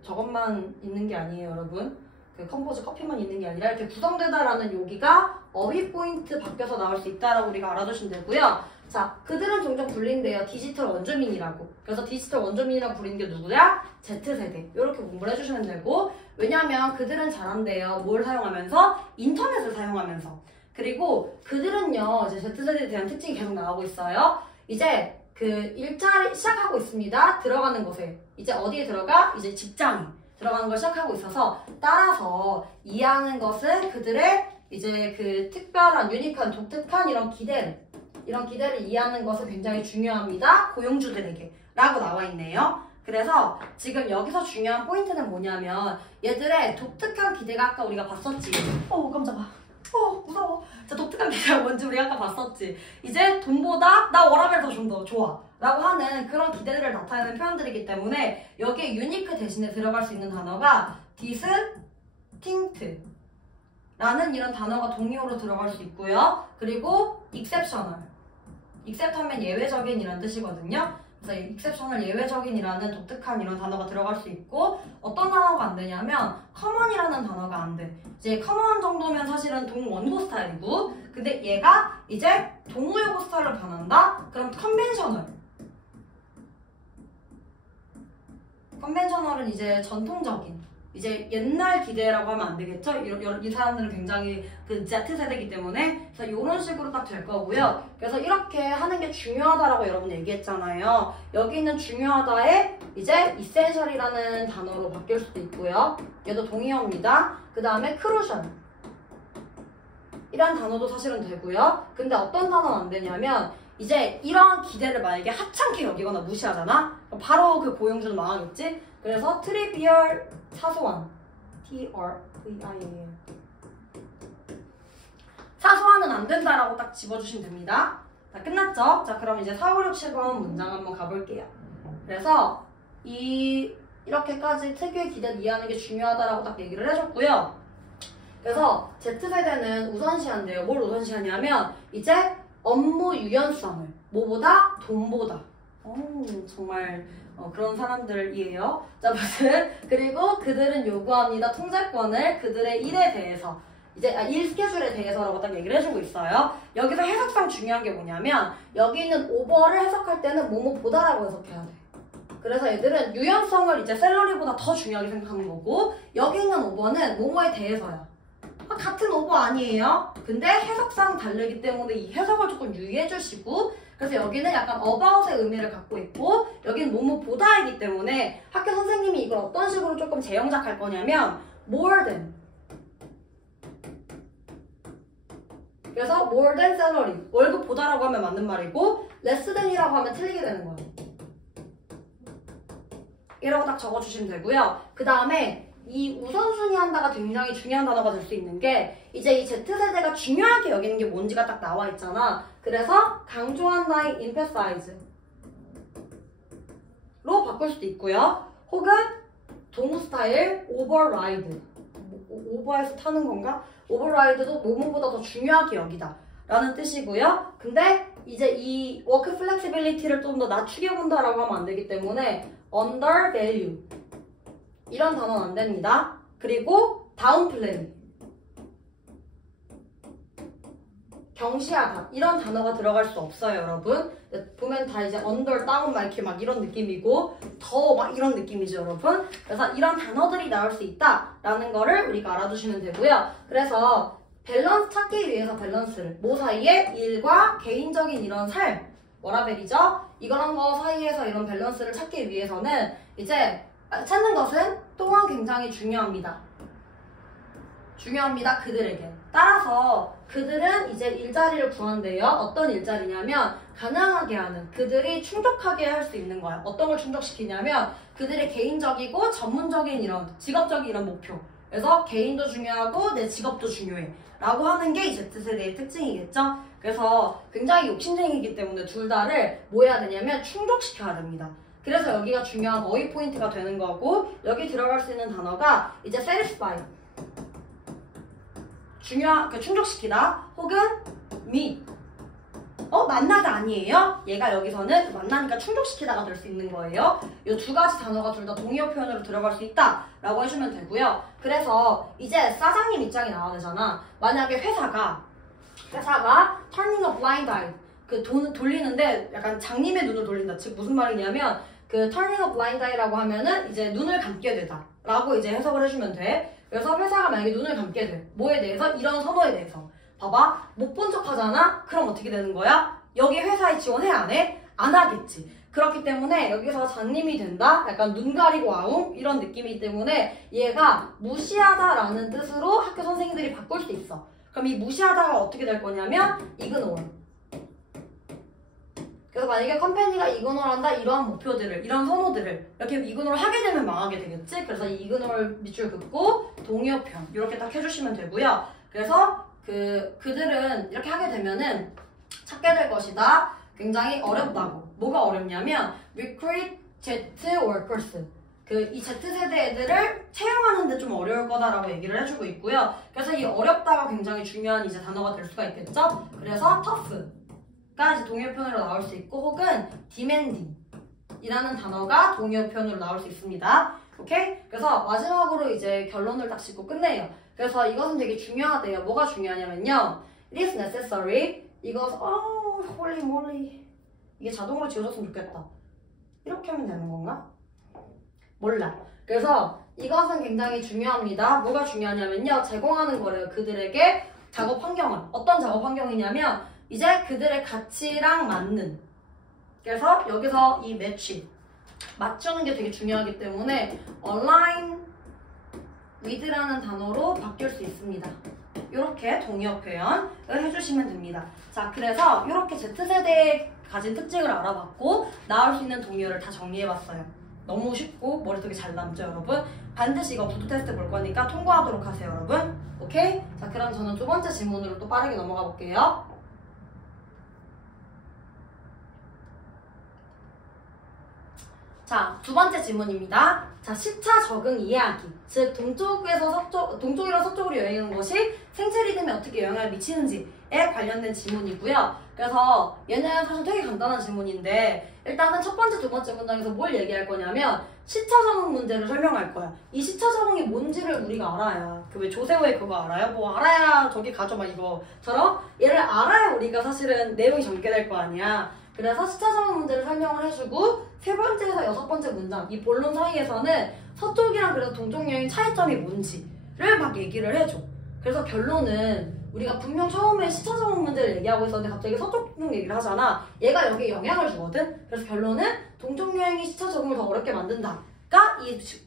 저것만 있는 게 아니에요 여러분. 그 컴포즈 커피만 있는 게 아니라 이렇게 구성되다라는 여기가 어휘 포인트 바뀌어서 나올 수 있다라고 우리가 알아두시면 되고요. 자, 그들은 종종 불린대요. 디지털 원주민이라고. 그래서 디지털 원주민이라고 부르는 게 누구야? Z세대. 이렇게 공부를 해주시면 되고 왜냐하면 그들은 잘한대요. 뭘 사용하면서? 인터넷을 사용하면서. 그리고 그들은요. 이제 Z세대에 대한 특징이 계속 나오고 있어요. 이제 그 일자리 시작하고 있습니다. 들어가는 곳에. 이제 어디에 들어가? 이제 직장이 들어가는 걸 시작하고 있어서 따라서 이해하는 것은 그들의 이제 그 특별한, 유니크한, 독특한 이런 기대를 이해하는 것은 굉장히 중요합니다. 고용주들에게 라고 나와 있네요. 그래서 지금 여기서 중요한 포인트는 뭐냐면 얘들의 독특한 기대가 아까 우리가 봤었지. 깜짝아. 무서워. 자, 독특한 기대가 뭔지 우리가 아까 봤었지. 이제 돈보다 나 워라밸 더 좀 더 좋아 라고 하는 그런 기대들을 나타내는 표현들이기 때문에 여기에 유니크 대신에 들어갈 수 있는 단어가 distinct 라는 이런 단어가 동의어로 들어갈 수 있고요. 그리고 exceptional. except 하면 예외적인 이란 뜻이거든요. 그래서 exceptional 예외적인이라는 독특한 이런 단어가 들어갈 수 있고 어떤 단어가 안 되냐면 common이라는 단어가 안 돼. 이제 common 정도면 사실은 동원고 스타일이고 근데 얘가 이제 동의어고 스타일로 변한다? 그럼 컨벤셔널은 이제 전통적인 이제 옛날 기대라고 하면 안 되겠죠? 이 사람들은 굉장히 그 Z세대이기 때문에 그래서 이런 식으로 딱 될 거고요. 그래서 이렇게 하는 게 중요하다라고 여러분 얘기했잖아요. 여기 있는 중요하다에 이제 essential이라는 단어로 바뀔 수도 있고요. 얘도 동의어입니다. 그 다음에 crucial 이란 단어도 사실은 되고요. 근데 어떤 단어는 안 되냐면 이제 이런 기대를 만약에 하찮게 여기거나 무시하잖아? 바로 그 고용주는 망하겠지? 그래서 trivial 사소한 T-R-V-I-A-L 사소한은 안 된다라고 딱 집어주시면 됩니다. 자, 끝났죠? 자, 그럼 이제 4, 5, 6, 7번 문장 한번 가볼게요. 그래서 이렇게까지 특유의 기대를 이해하는 게 중요하다라고 딱 얘기를 해줬고요. 그래서 Z세대는 우선시한대요. 뭘 우선시하냐면 이제 업무 유연성을 뭐보다? 돈보다 정말 그런 사람들이에요. 자, 무슨 그리고 그들은 요구합니다. 통제권을 그들의 일에 대해서 이제 일 스케줄에 대해서라고 딱 얘기를 해주고 있어요. 여기서 해석상 중요한 게 뭐냐면 여기 있는 오버를 해석할 때는 뭐뭐보다라고 해석해야 돼. 그래서 얘들은 유연성을 이제 샐러리보다 더 중요하게 생각하는 거고 여기 있는 오버는 뭐뭐에 대해서야. 같은 오버 아니에요? 근데 해석상 다르기 때문에 이 해석을 조금 유의해 주시고 그래서 여기는 약간 about의 의미를 갖고 있고 여기는 뭐뭐보다이기 때문에 학교 선생님이 이걸 어떤 식으로 조금 재영작할 거냐면 more than 그래서 more than salary 월급보다라고 하면 맞는 말이고 less than이라고 하면 틀리게 되는 거예요. 이라고 딱 적어주시면 되고요. 그 다음에 이 우선순위 한다가 굉장히 중요한 단어가 될 수 있는 게 이제 이 Z세대가 중요하게 여기는 게 뭔지가 딱 나와 있잖아. 그래서 강조한다의 emphasize 로 바꿀 수도 있고요. 혹은 동사 스타일 override 오버해서 타는 건가? override도 뭐뭐보다 더 중요하게 여기다 라는 뜻이고요. 근데 이제 이 work flexibility를 좀 더 낮추게 본다라고 하면 안 되기 때문에 undervalue 이런 단어는 안 됩니다. 그리고 downplay 경시하다 이런 단어가 들어갈 수 없어요, 여러분. 보면 다 이제 under, down 막 이런 느낌이고 더 막 이런 느낌이죠, 여러분. 그래서 이런 단어들이 나올 수 있다라는 거를 우리가 알아두시면 되고요. 그래서 밸런스 찾기 위해서 밸런스를 뭐 사이에 일과 개인적인 이런 삶 워라벨이죠. 이거랑 거 사이에서 이런 밸런스를 찾기 위해서는 이제 찾는 것은 또한 굉장히 중요합니다. 중요합니다. 그들에게. 따라서 그들은 이제 일자리를 구한대요. 어떤 일자리냐면 가능하게 하는 그들이 충족하게 할 수 있는 거야. 어떤 걸 충족시키냐면 그들의 개인적이고 전문적인 이런 직업적인 이런 목표. 그래서 개인도 중요하고 내 직업도 중요해 라고 하는 게 이 Z세대의 특징이겠죠. 그래서 굉장히 욕심쟁이기 때문에 둘 다를 뭐 해야 되냐면 충족시켜야 됩니다. 그래서 여기가 중요한 어휘 포인트가 되는 거고 여기 들어갈 수 있는 단어가 이제 satisfy 충족시키다 혹은 meet 만나가 아니에요? 얘가 여기서는 만나니까 충족시키다가 될 수 있는 거예요. 이 두 가지 단어가 둘 다 동의어 표현으로 들어갈 수 있다 라고 해주면 되고요. 그래서 이제 사장님 입장이 나와야 되잖아. 만약에 회사가 turning a blind eye 그 돈을 돌리는데 약간 장님의 눈을 돌린다. 즉 무슨 말이냐면 그 turning a blind eye라고 하면은 이제 눈을 감게 되다 라고 이제 해석을 해주면 돼. 그래서 회사가 만약에 눈을 감게 돼. 뭐에 대해서? 이런 선호에 대해서. 봐봐. 못 본 척 하잖아? 그럼 어떻게 되는 거야? 여기 회사에 지원해? 안 해? 안 하겠지. 그렇기 때문에 여기서 장님이 된다? 약간 눈 가리고 아웅? 이런 느낌이기 때문에 얘가 무시하다라는 뜻으로 학교 선생님들이 바꿀 수 있어. 그럼 이 무시하다가 어떻게 될 거냐면 ignore. 그래서 만약에 컴퍼니가 이그노를 한다 이러한 목표들을 이런 선호들을 이렇게 이그노를 하게 되면 망하게 되겠지. 그래서 이 이그노를 밑줄 긋고 동의어편 이렇게 딱 해주시면 되고요. 그래서 그들은 이렇게 하게 되면은 찾게 될 것이다. 굉장히 어렵다고. 뭐가 어렵냐면 recruit Z workers 이 Z세대 애들을 채용하는데 좀 어려울 거다라고 얘기를 해주고 있고요. 그래서 이 어렵다가 굉장히 중요한 이제 단어가 될 수가 있겠죠. 그래서 tough 가 이제 동의어 표현으로 나올 수 있고 혹은 demanding 이라는 단어가 동의어 표현으로 나올 수 있습니다. 오케이? 그래서 마지막으로 이제 결론을 딱 짚고 끝내요. 그래서 이것은 되게 중요하대요. 뭐가 중요하냐면요. It is necessary. 이것 holy moly. 이게 자동으로 지워졌으면 좋겠다. 이렇게 하면 되는 건가? 몰라. 그래서 이것은 굉장히 중요합니다. 뭐가 중요하냐면요. 제공하는 거래요. 그들에게 작업 환경을. 어떤 작업 환경이냐면 이제 그들의 가치랑 맞는. 그래서 여기서 이 매치 맞추는 게 되게 중요하기 때문에 align with라는 단어로 바뀔 수 있습니다. 이렇게 동의어 표현을 해주시면 됩니다. 자, 그래서 이렇게 Z세대에 가진 특징을 알아봤고 나올 수 있는 동의어를 다 정리해봤어요. 너무 쉽고 머릿속에 잘 남죠, 여러분? 반드시 이거 구두 테스트 볼 거니까 통과하도록 하세요, 여러분. 오케이? 자, 그럼 저는 두 번째 질문으로 또 빠르게 넘어가 볼게요. 자, 두 번째 질문입니다. 자, 시차 적응 이해하기. 즉, 동쪽이랑 서쪽으로 여행하는 것이 생체 리듬에 어떻게 영향을 미치는지에 관련된 질문이고요. 그래서 얘는 사실 되게 간단한 질문인데 일단은 첫 번째, 두 번째 문장에서 뭘 얘기할 거냐면 시차 적응 문제를 설명할 거야. 이 시차 적응이 뭔지를 우리가 알아야 그 왜 조세호의 그거 알아요? 뭐 알아야 저기 가죠 막 이거처럼 얘를 알아야 우리가 사실은 내용이 전개될 거 아니야. 그래서 시차 적응 문제를 설명을 해주고 세 번째에서 여섯 번째 문장 이 본론 사이에서는 서쪽이랑 그래서 동쪽 여행 차이점이 뭔지를 막 얘기를 해줘. 그래서 결론은 우리가 분명 처음에 시차 적응 문제를 얘기하고 있었는데 갑자기 서쪽 얘기를 하잖아. 얘가 여기에 영향을 주거든. 그래서 결론은 동쪽 여행이 시차 적응을 더 어렵게 만든다가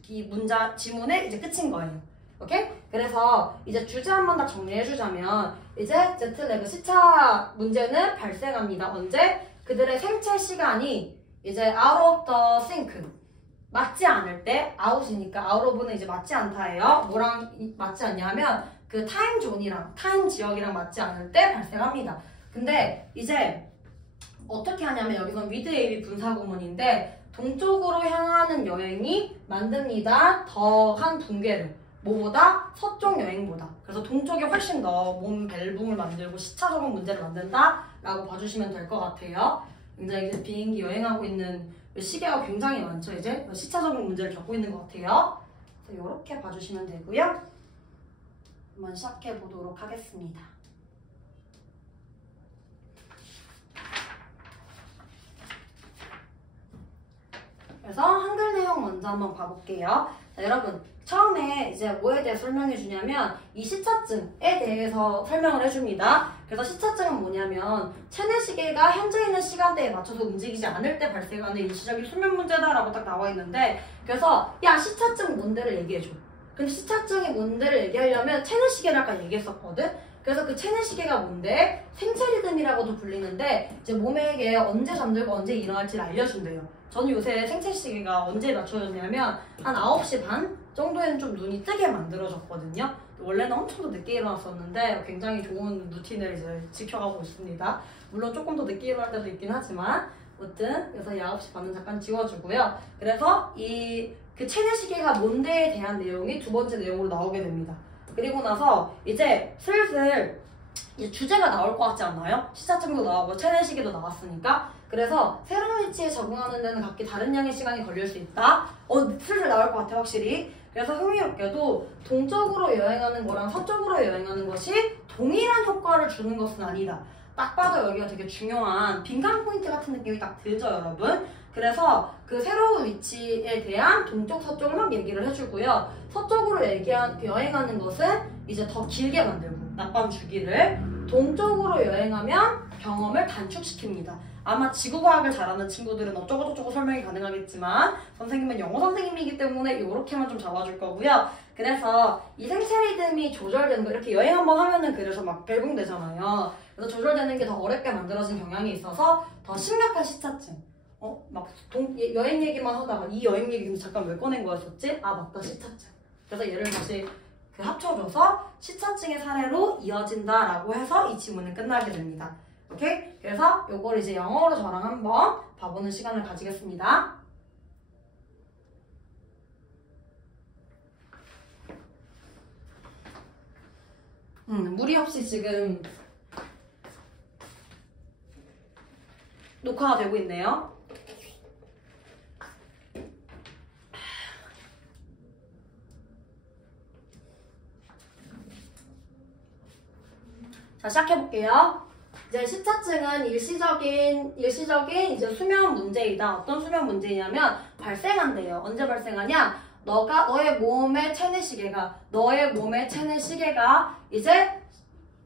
이 문장 지문의 이제 끝인 거예요. 오케이? 그래서 이제 주제 한 번 다 정리해주자면 이제 제트래그 시차 문제는 발생합니다. 언제? 그들의 생체 시간이 이제 out of the sync 맞지 않을 때 out이니까 out of는 이제 맞지 않다예요. 뭐랑 맞지 않냐면 그 타임 존이랑 타임 지역이랑 맞지 않을 때 발생합니다. 근데 이제 어떻게 하냐면 여기선 with AB 분사구문인데 동쪽으로 향하는 여행이 만듭니다. 더한 붕괴를. 뭐보다? 서쪽 여행보다. 그래서 동쪽이 훨씬 더 몸 벨붕을 만들고 시차 적응 문제를 만든다 라고 봐주시면 될 것 같아요. 굉장히 이제 비행기 여행하고 있는 시계가 굉장히 많죠. 이제 시차 적응 문제를 겪고 있는 것 같아요. 그래서 이렇게 봐주시면 되고요. 한번 시작해 보도록 하겠습니다. 그래서 한글 내용 먼저 한번 봐볼게요. 자, 여러분 처음에 이제 뭐에 대해 설명해 주냐면 이 시차증에 대해서 설명을 해줍니다. 그래서 시차증은 뭐냐면 체내시계가 현재 있는 시간대에 맞춰서 움직이지 않을 때 발생하는 일시적인 수면 문제다라고 딱 나와 있는데 그래서 야 시차증 뭔데를 얘기해줘. 근데 시차증이 뭔데를 얘기하려면 체내시계를 아까 얘기했었거든? 그래서 그 체내시계가 뭔데? 생체 리듬이라고도 불리는데 이제 몸에게 언제 잠들고 언제 일어날지를 알려준대요. 저는 요새 생체 시계가 언제 맞춰졌냐면 한 9시 반 정도에는 좀 눈이 뜨게 만들어졌거든요. 원래는 엄청 더 늦게 일어났었는데 굉장히 좋은 루틴을 이제 지켜가고 있습니다. 물론 조금 더 늦게 일어날 때도 있긴 하지만 아무튼 그래서 9시 반은 잠깐 지워주고요. 그래서 그 체내시계가 뭔데에 대한 내용이 두 번째 내용으로 나오게 됩니다. 그리고 나서 이제 슬슬 이제 주제가 나올 것 같지 않나요? 시차증도 나오고 체내시계도 나왔으니까. 그래서 새로운 위치에 적응하는 데는 각기 다른 양의 시간이 걸릴 수 있다. 슬슬 나올 것 같아 확실히. 그래서 흥미롭게도 동쪽으로 여행하는 거랑 서쪽으로 여행하는 것이 동일한 효과를 주는 것은 아니다. 딱 봐도 여기가 되게 중요한 빈칸 포인트 같은 느낌이 딱 들죠 여러분? 그래서 그 새로운 위치에 대한 동쪽 서쪽을 막 얘기를 해주고요. 서쪽으로 여행하는 것은 이제 더 길게 만들고 낮밤 주기를 동쪽으로 여행하면 경험을 단축시킵니다. 아마 지구과학을 잘하는 친구들은 어쩌고저쩌고 설명이 가능하겠지만 선생님은 영어 선생님이기 때문에 이렇게만 좀 잡아줄 거고요. 그래서 이 생체 리듬이 조절되는 거 이렇게 여행 한번 하면은 그래서 막 벨붕되잖아요. 그래서 조절되는 게 더 어렵게 만들어진 경향이 있어서 더 심각한 시차증. 여행 얘기만 하다가 이 여행 얘기 잠깐 왜 꺼낸 거였었지? 아 맞다 시차증. 그래서 얘를 다시 합쳐줘서 시차증의 사례로 이어진다라고 해서 이 지문은 끝나게 됩니다. 오케이? 그래서 요걸 이제 영어로 저랑 한번 봐보는 시간을 가지겠습니다. 무리 없이 지금 녹화가 되고 있네요. 자, 시작해볼게요. 이제 시차증은 일시적인 이제 수면 문제이다. 어떤 수면 문제냐면 발생한대요. 언제 발생하냐? 너의 몸의 체내시계가 이제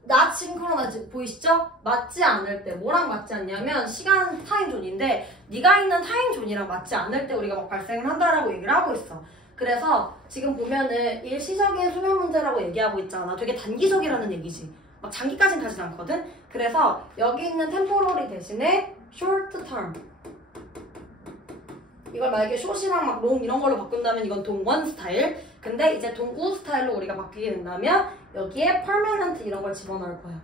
나 싱크로나이즈 보이시죠? 맞지 않을 때 뭐랑 맞지 않냐면 시간 타임존인데 네가 있는 타임존이랑 맞지 않을 때 우리가 막 발생을 한다라고 얘기를 하고 있어. 그래서 지금 보면은 일시적인 수면 문제라고 얘기하고 있잖아. 되게 단기적이라는 얘기지. 막 장기까지는 가진 않거든? 그래서 여기 있는 temporary 대신에 short term 이걸 만약에 short이랑 막 long 이런 걸로 바꾼다면 이건 동원 스타일. 근데 이제 동우 스타일로 우리가 바뀌게 된다면 여기에 permanent 이런 걸 집어넣을 거야.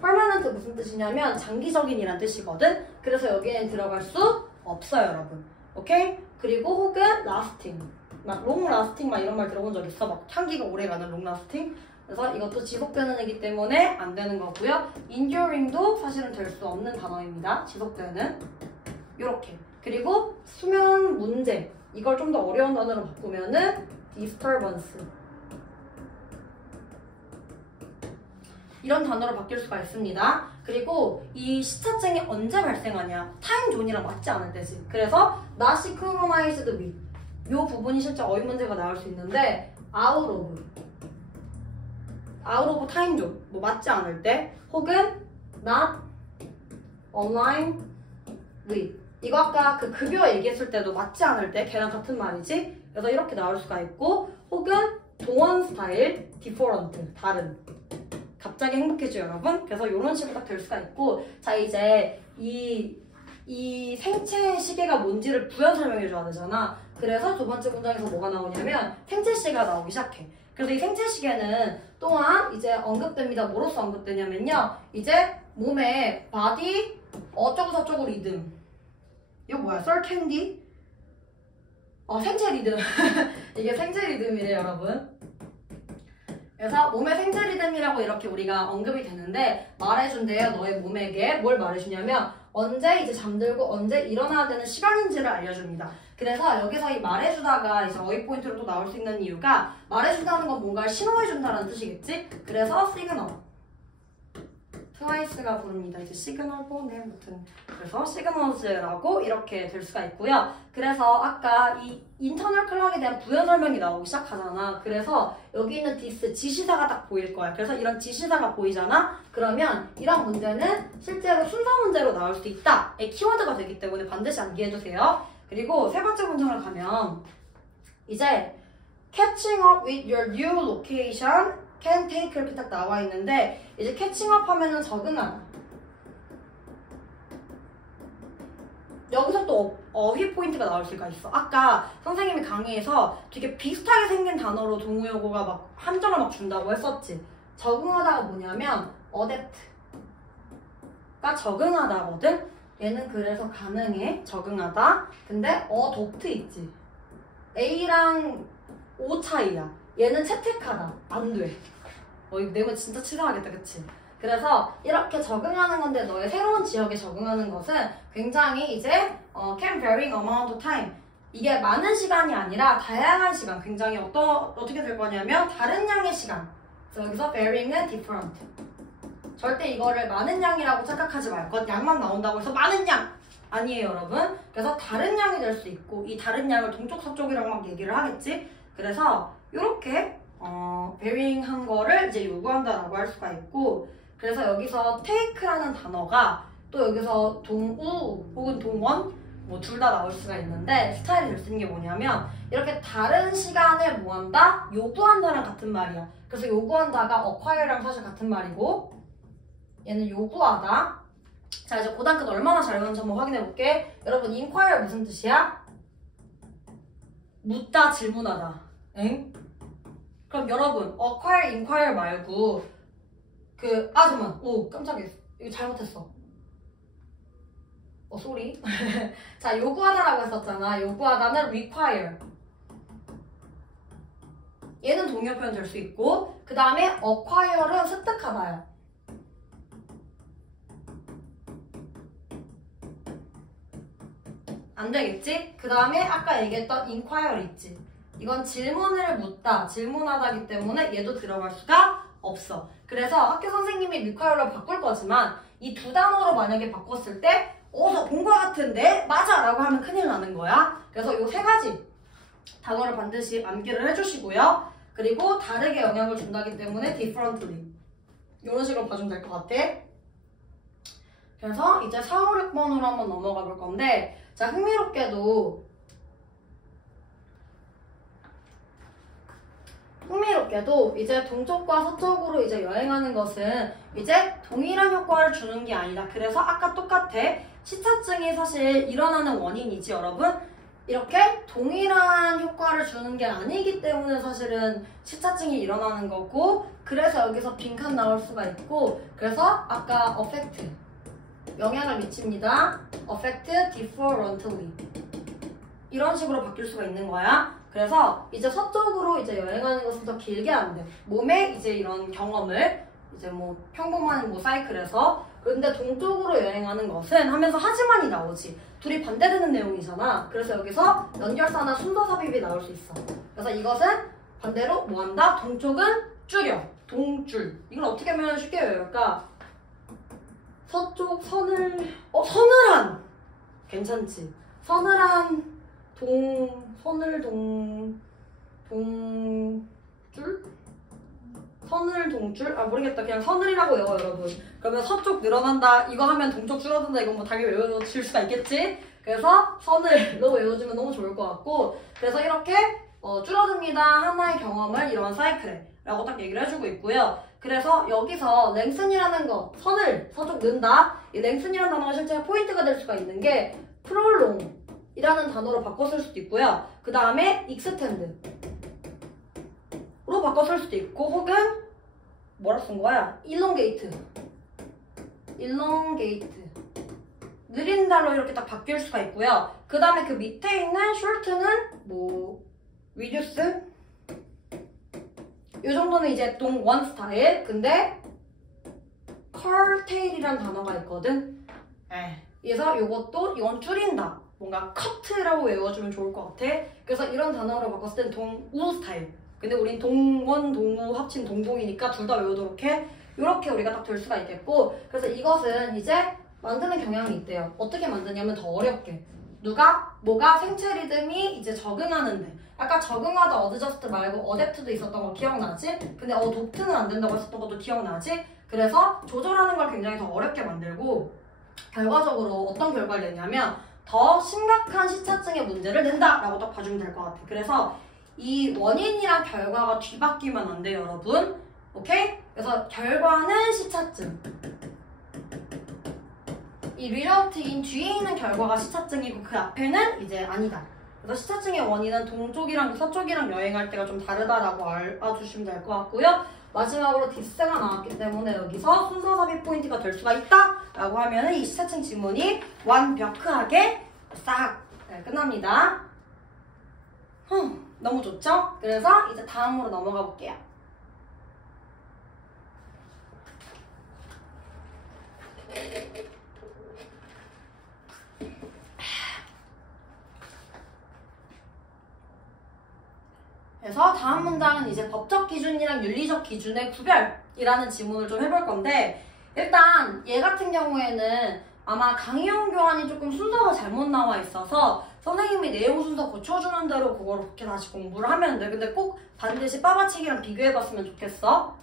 permanent 무슨 뜻이냐면 장기적인이란 뜻이거든? 그래서 여기엔 들어갈 수 없어요 여러분. 오케이? 그리고 혹은 lasting 막 long lasting 막 이런 말 들어본 적 있어? 막 향기가 오래가는 long lasting? 그래서 이것도 지속되는 애기 때문에 안 되는 거고요. enduring도 사실은 될 수 없는 단어입니다. 지속되는. 요렇게. 그리고 수면 문제. 이걸 좀 더 어려운 단어로 바꾸면은 disturbance. 이런 단어로 바뀔 수가 있습니다. 그리고 이 시차증이 언제 발생하냐? 타임존이랑 맞지 않을 때지. 그래서 not synchronized with. 요 부분이 실제 어휘 문제가 나올 수 있는데 out of time zone 뭐 맞지 않을 때 혹은 not align with 이거 아까 그 급여 얘기했을 때도 맞지 않을 때 걔랑 같은 말이지. 그래서 이렇게 나올 수가 있고 혹은 동원 스타일 different 다른 갑자기 행복해져요 여러분. 그래서 이런 식으로 딱 될 수가 있고 자 이제 이 생체 시계가 뭔지를 부연 설명해 줘야 되잖아. 그래서 두 번째 문장에서 뭐가 나오냐면 생체 시계가 나오기 시작해. 그래서 이 생체 시계는 또한 이제 언급됩니다. 뭐로써 언급되냐면요. 이제 몸의 바디 어쩌고 저쩌고 리듬. 이거 뭐야? 썰캔디? 생체 리듬. 이게 생체 리듬이래요 여러분. 그래서 몸의 생체 리듬이라고 이렇게 우리가 언급이 되는데 말해준대요. 너의 몸에게 뭘 말해주냐면 언제 이제 잠들고 언제 일어나야 되는 시간인지를 알려줍니다. 그래서 여기서 이 말해주다가 이제 어휘 포인트로 또 나올 수 있는 이유가 말해준다는 건 뭔가를 신호해준다는 뜻이겠지? 그래서 시그널. 트와이스가 부릅니다. 이제 시그널 보내 무튼 그래서 시그널즈라고 이렇게 될 수가 있고요. 그래서 아까 이 인터널 클락에 대한 부연 설명이 나오기 시작하잖아. 그래서 여기 있는 this 지시사가 딱 보일 거야. 그래서 이런 지시사가 보이잖아. 그러면 이런 문제는 실제로 순서 문제로 나올 수 있다의 키워드가 되기 때문에 반드시 암기해주세요. 그리고 세 번째 문장을 가면 이제 catching up with your new location can take 이렇게 딱 나와 있는데 이제 catching up 하면은 적응하다. 여기서 또 어휘 포인트가 나올 수가 있어. 아까 선생님이 강의에서 되게 비슷하게 생긴 단어로 동우여고가 막 함정을 막 준다고 했었지. 적응하다가 뭐냐면 adapt가 적응하다거든. 얘는 그래서 가능해. 적응하다. 근데 adopt 있지. A랑 O 차이야. 얘는 채택하다. 안 돼. 이거 내면 진짜 치사하겠다, 그치? 그래서 이렇게 적응하는 건데 너의 새로운 지역에 적응하는 것은 굉장히 이제 can varying amount of time 이게 많은 시간이 아니라 다양한 시간 굉장히 어떻게 될 거냐면 다른 양의 시간. 그래서 여기서 varying은 different. 절대 이거를 많은 양이라고 착각하지 말 것. 양만 나온다고 해서 많은 양! 아니에요, 여러분. 그래서 다른 양이 될 수 있고 이 다른 양을 동쪽, 서쪽이라고 막 얘기를 하겠지? 그래서 이렇게 varying한 거를 이제 요구한다라고 할 수가 있고 그래서 여기서 take라는 단어가 또 여기서 동우 혹은 동원 뭐 둘 다 나올 수가 있는데 스타일이 될 수 있는 게 뭐냐면 이렇게 다른 시간을 뭐 한다? 요구한다랑 같은 말이야. 그래서 요구한다가 acquire랑 사실 같은 말이고 얘는 요구하다. 자 이제 고단끝 얼마나 잘 외웠는지 한번 확인해 볼게. 여러분 inquire 무슨 뜻이야? 묻다 질문하다. 엥? 그럼 여러분 acquire, inquire 말고 잠깐만. 오 깜짝이야. 이거 잘못했어. 쏘리. 자 요구하다라고 했었잖아. 요구하다는 require. 얘는 동의어 표현 될 수 있고 그 다음에 acquire는 습득하다야. 안 되겠지? 그 다음에 아까 얘기했던 inquire 있지. 이건 질문을 묻다, 질문하다기 때문에 얘도 들어갈 수가 없어. 그래서 학교 선생님이 require로 바꿀 거지만 이 두 단어로 만약에 바꿨을 때 저 본 거 같은데? 맞아! 라고 하면 큰일 나는 거야. 그래서 이 세 가지 단어를 반드시 암기를 해주시고요. 그리고 다르게 영향을 준다기 때문에 differently 이런 식으로 봐주면 될 것 같아. 그래서 이제 4, 5, 6번으로 한번 넘어가 볼 건데 자 흥미롭게도 이제 동쪽과 서쪽으로 이제 여행하는 것은 이제 동일한 효과를 주는 게 아니다. 그래서 아까 똑같아. 시차증이 사실 일어나는 원인이지 여러분. 이렇게 동일한 효과를 주는 게 아니기 때문에 사실은 시차증이 일어나는 거고 그래서 여기서 빈칸 나올 수가 있고 그래서 아까 affect 영향을 미칩니다. affect differently 이런 식으로 바뀔 수가 있는 거야. 그래서 이제 서쪽으로 이제 여행하는 것은 더 길게 안 돼. 몸에 이제 이런 경험을 이제 뭐 평범한 뭐 사이클에서 그런데 동쪽으로 여행하는 것은 하면서 하지만이 나오지. 둘이 반대되는 내용이잖아. 그래서 여기서 연결사나 순서삽입이 나올 수 있어. 그래서 이것은 반대로 뭐 한다? 동쪽은 줄여. 동줄. 이걸 어떻게 하면 쉽게 외울까? 서쪽 서늘한. 괜찮지? 서늘한 동줄? 서늘 동줄? 아 모르겠다. 그냥 서늘이라고 외워 여러분. 그러면 서쪽 늘어난다 이거 하면 동쪽 줄어든다 이건 뭐 당연히 외워질 수가 있겠지. 그래서 서늘로 외워주면 너무 좋을 것 같고 그래서 이렇게 줄어듭니다 하나의 경험을 이런 사이클에 라고 딱 얘기를 해주고 있고요. 그래서 여기서 랭슨이라는 거 선을 서쪽 는다 이 랭슨이라는 단어가 실제 포인트가 될 수가 있는 게 프롤롱 이라는 단어로 바꿔 쓸 수도 있고요. 그 다음에 익스텐드 로 바꿔 쓸 수도 있고 혹은 뭐라 쓴 거야? 일롱게이트 느린 달로 이렇게 딱 바뀔 수가 있고요. 그 다음에 그 밑에 있는 숄트는 뭐 리듀스 이 정도는 이제 동원 스타일. 근데 curtail이라는 단어가 있거든. 그래서 이건 줄인다. 뭔가 커트라고 외워주면 좋을 것 같아. 그래서 이런 단어로 바꿨을 땐 동우 스타일. 근데 우린 동원, 동우 합친 동동이니까 둘 다 외우도록 해. 이렇게 우리가 딱 될 수가 있겠고 그래서 이것은 이제 만드는 경향이 있대요. 어떻게 만드냐면 더 어렵게. 뭐가 생체 리듬이 이제 적응하는데 아까 적응하다 어드저스트 말고 어댑트도 있었던 거 기억나지? 근데 독트는 안 된다고 했었던 것도 기억나지? 그래서 조절하는 걸 굉장히 더 어렵게 만들고 결과적으로 어떤 결과를 내냐면 더 심각한 시차증의 문제를 낸다라고 딱 봐주면 될 것 같아. 그래서 이 원인이랑 결과가 뒤바뀌면 안 돼요, 여러분. 오케이? 그래서 결과는 시차증. 이 리저트인 뒤에 있는 결과가 시차증이고 그 앞에는 이제 아니다. 그래서 시차증의 원인은 동쪽이랑 서쪽이랑 여행할 때가 좀 다르다라고 알아주시면 될 것 같고요. 마지막으로 디스가 나왔기 때문에 여기서 순서 삽입 포인트가 될 수가 있다 라고 하면 이 시차증 지문이 완벽하게 싹 끝납니다. 너무 좋죠? 그래서 이제 다음으로 넘어가 볼게요. 그래서 다음 문장은 이제 법적 기준이랑 윤리적 기준의 구별이라는 지문을 좀 해볼 건데 일단 얘 같은 경우에는 아마 강의용 교환이 조금 순서가 잘못 나와 있어서 선생님이 내용 순서 고쳐주는 대로 그걸 그렇게 다시 공부를 하면 돼. 근데 꼭 반드시 빠바치기랑 비교해봤으면 좋겠어.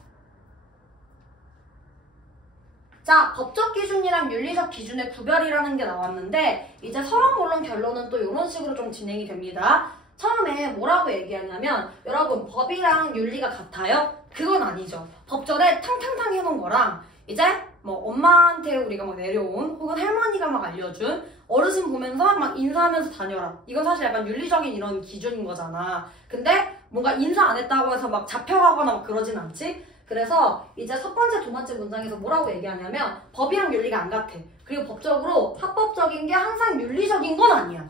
자, 법적 기준이랑 윤리적 기준의 구별이라는 게 나왔는데 이제 서론, 본론, 결론은 또 이런 식으로 좀 진행이 됩니다. 처음에 뭐라고 얘기하냐면 여러분 법이랑 윤리가 같아요? 그건 아니죠. 법전에 탕탕탕 해놓은 거랑 이제 뭐 엄마한테 우리가 막 내려온 혹은 할머니가 막 알려준 어르신 보면서 막 인사하면서 다녀라. 이건 사실 약간 윤리적인 이런 기준인 거잖아. 근데 뭔가 인사 안 했다고 해서 막 잡혀가거나 막 그러진 않지? 그래서 이제 첫 번째, 두 번째 문장에서 뭐라고 얘기하냐면 법이랑 윤리가 안 같아. 그리고 법적으로 합법적인 게 항상 윤리적인 건 아니야.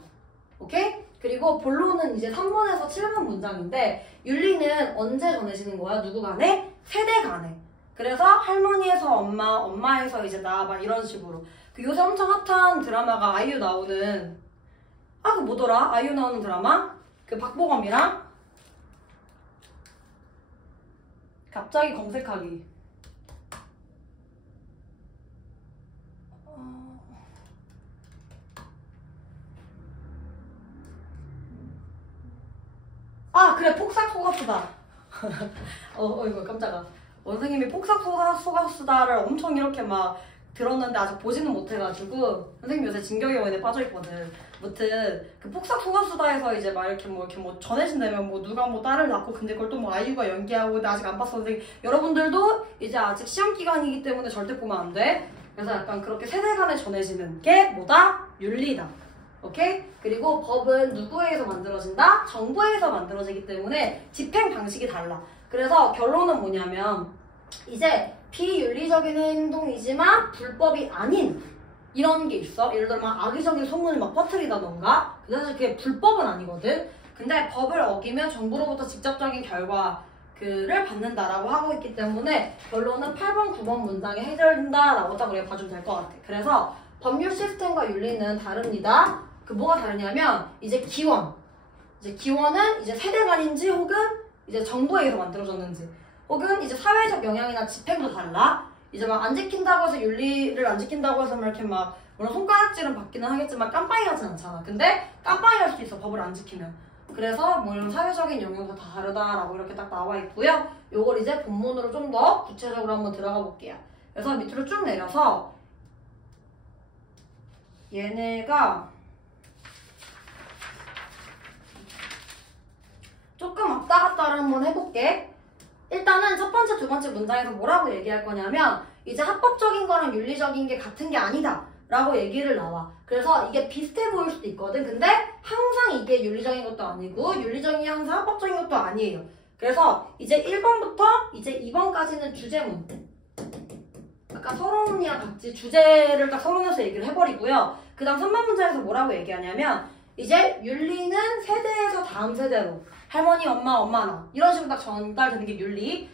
오케이? 그리고 본론은 이제 3번에서 7번 문장인데 윤리는 언제 전해지는 거야? 누구 간에? 세대 간에. 그래서 할머니에서 엄마, 엄마에서 이제 나 막 이런 식으로. 그 요새 엄청 핫한 드라마가 아이유 나오는 그 뭐더라? 아이유 나오는 드라마? 그 박보검이랑 갑자기 검색하기. 그래 폭삭 속았수다. 이거 깜짝아. 원생님이 폭삭 속았수다를 엄청 이렇게 막 들었는데 아직 보지는 못해가지고 선생님 요새 진격의 원에 빠져있거든. 무튼 그 폭삭 속았수다에서 이제 막 이렇게 뭐 전해진다면 뭐 누가 뭐 딸을 낳고 근데 그걸 또 뭐 아이유가 연기하고 근데 아직 안 봤어. 선생님 여러분들도 이제 아직 시험 기간이기 때문에 절대 보면 안 돼. 그래서 약간 그렇게 세대 간에 전해지는 게 뭐다? 윤리다. 오케이? 그리고 법은 누구에 의해서 만들어진다? 정부에 의해서 만들어지기 때문에 집행 방식이 달라. 그래서 결론은 뭐냐면 이제 비윤리적인 행동이지만 불법이 아닌 이런 게 있어. 예를 들어 막 악의적인 소문을 막 퍼뜨리다던가 사실 그게 불법은 아니거든. 근데 법을 어기면 정부로부터 직접적인 결과를 받는다라고 하고 있기 때문에 결론은 8번, 9번 문장에 해결된다라고 딱 우리가 봐주면 될 것 같아. 그래서 법률 시스템과 윤리는 다릅니다. 뭐가 다르냐면 이제 기원은 이제 세대간인지 혹은 이제 정부에 의해서 만들어졌는지 혹은 이제 사회적 영향이나 집행도 달라. 이제 막 안 지킨다고 해서 윤리를 안 지킨다고 해서 막 이렇게 막 물론 손가락질은 받기는 하겠지만 깜빵이 가진 않잖아. 근데 깜빵이 갈 수도 있어, 법을 안 지키면. 그래서 뭐 이런 사회적인 영향도 다 다르다라고 이렇게 딱 나와 있고요. 요걸 이제 본문으로 좀 더 구체적으로 한번 들어가 볼게요. 그래서 밑으로 쭉 내려서 얘네가 조금 왔다 갔다를 한번 해볼게. 일단은 첫 번째, 두 번째 문장에서 뭐라고 얘기할 거냐면 이제 합법적인 거랑 윤리적인 게 같은 게 아니다 라고 얘기를 나와. 그래서 이게 비슷해 보일 수도 있거든. 근데 항상 이게 윤리적인 것도 아니고 윤리적인 게 항상 합법적인 것도 아니에요. 그래서 이제 1번부터 이제 2번까지는 주제문. 아까 서론이랑 같이 주제를 딱 서론에서 얘기를 해버리고요. 그 다음 3번 문장에서 뭐라고 얘기하냐면 이제 윤리는 세대에서 다음 세대로 할머니, 엄마, 나 이런 식으로 딱 전달되는 게 윤리.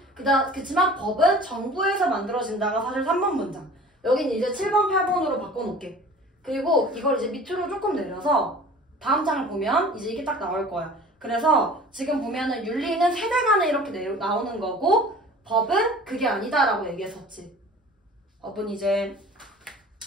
그치만 법은 정부에서 만들어진다가 사실 3번 문장. 여긴 이제 7번, 8번으로 바꿔놓을게. 그리고 이걸 이제 밑으로 조금 내려서 다음 장을 보면 이제 이게 딱 나올 거야. 그래서 지금 보면은 윤리는 세대 간에 이렇게 나오는 거고 법은 그게 아니다라고 얘기했었지. 법은 이제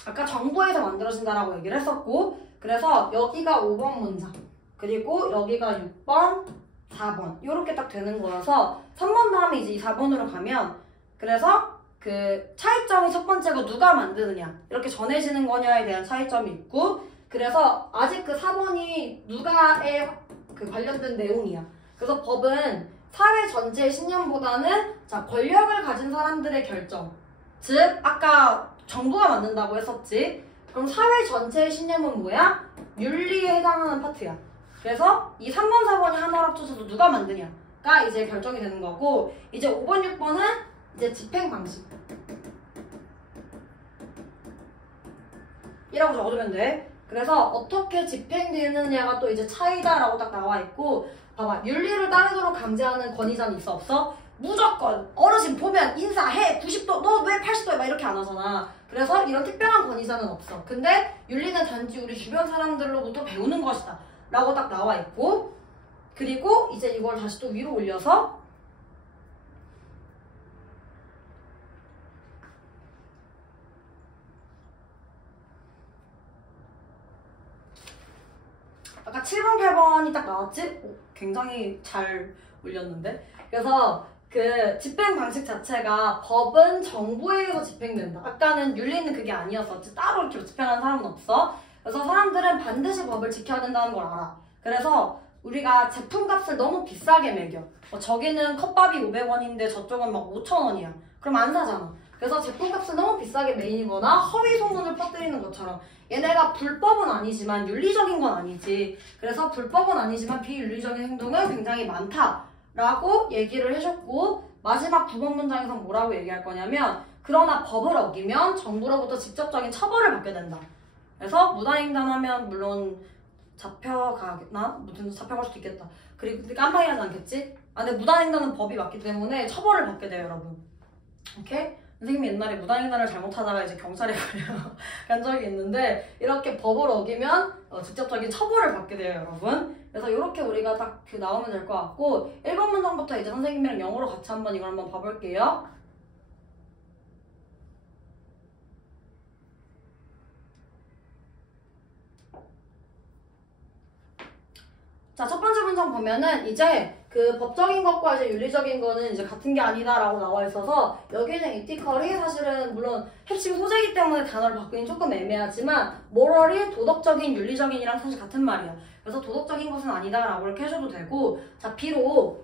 아까 정부에서 만들어진다라고 얘기를 했었고 그래서 여기가 5번 문장 그리고 여기가 6번, 4번 이렇게 딱 되는 거여서 3번 다음에 이제 이 4번으로 가면 그래서 그 차이점이 첫 번째가 누가 만드느냐 이렇게 전해지는 거냐에 대한 차이점이 있고 그래서 아직 그 4번이 누가에 그 관련된 내용이야. 그래서 법은 사회 전체의 신념보다는 자 권력을 가진 사람들의 결정 즉 아까 정부가 만든다고 했었지. 그럼 사회 전체의 신념은 뭐야? 윤리에 해당하는 파트야. 그래서 이 3번, 4번이 하나로 합쳐져서 누가 만드냐가 이제 결정이 되는 거고 이제 5번, 6번은 이제 집행 방식 이라고 적어두면 돼. 그래서 어떻게 집행되느냐가 또 이제 차이다라고 딱 나와 있고 봐봐 윤리를 따르도록 강제하는 권위자는 있어 없어? 무조건 어르신 보면 인사해 90도 너 왜 80도야 막 이렇게 안 하잖아. 그래서 이런 특별한 권위자는 없어. 근데 윤리는 단지 우리 주변 사람들로부터 배우는 것이다 라고 딱 나와 있고 그리고 이제 이걸 다시 또 위로 올려서 아까 7번, 8번이 딱 나왔지? 오, 굉장히 잘 올렸는데? 그래서 그 집행 방식 자체가 법은 정부에 의해서 집행된다. 아까는 윤리는 그게 아니었었지. 따로 이렇게 집행하는 사람은 없어. 그래서 사람들은 반드시 법을 지켜야 된다는 걸 알아. 그래서 우리가 제품값을 너무 비싸게 매겨. 저기는 컵밥이 500원인데 저쪽은 막 5,000원이야. 그럼 안 사잖아. 그래서 제품값을 너무 비싸게 매이거나 허위 소문을 퍼뜨리는 것처럼 얘네가 불법은 아니지만 윤리적인 건 아니지. 그래서 불법은 아니지만 비윤리적인 행동은 굉장히 많다라고 얘기를 해줬고 마지막 9번 문장에서 뭐라고 얘기할 거냐면 그러나 법을 어기면 정부로부터 직접적인 처벌을 받게 된다. 그래서 무단횡단하면 물론 잡혀가나? 무슨 잡혀갈 수도 있겠다. 그리고 근데 깜빡이 하지 않겠지? 근데 무단횡단은 법이 맞기 때문에 처벌을 받게 돼요, 여러분. 오케이? 선생님이 옛날에 무단횡단을 잘못하다가 이제 경찰에 간 적이 있는데 이렇게 법을 어기면 직접적인 처벌을 받게 돼요, 여러분. 그래서 이렇게 우리가 딱 그 나오면 될 것 같고 1번 문장부터 이제 선생님이랑 영어로 같이 한번 이걸 한번 봐볼게요. 자, 첫 번째 문장 보면은 이제 그 법적인 것과 이제 윤리적인 거는 이제 같은 게 아니다라고 나와 있어서 여기는 이티컬이 사실은 물론 핵심 소재이기 때문에 단어를 바꾸긴 조금 애매하지만 moral이 도덕적인, 윤리적인이랑 사실 같은 말이야. 그래서 도덕적인 것은 아니다라고 이렇게 해줘도 되고 자, 비록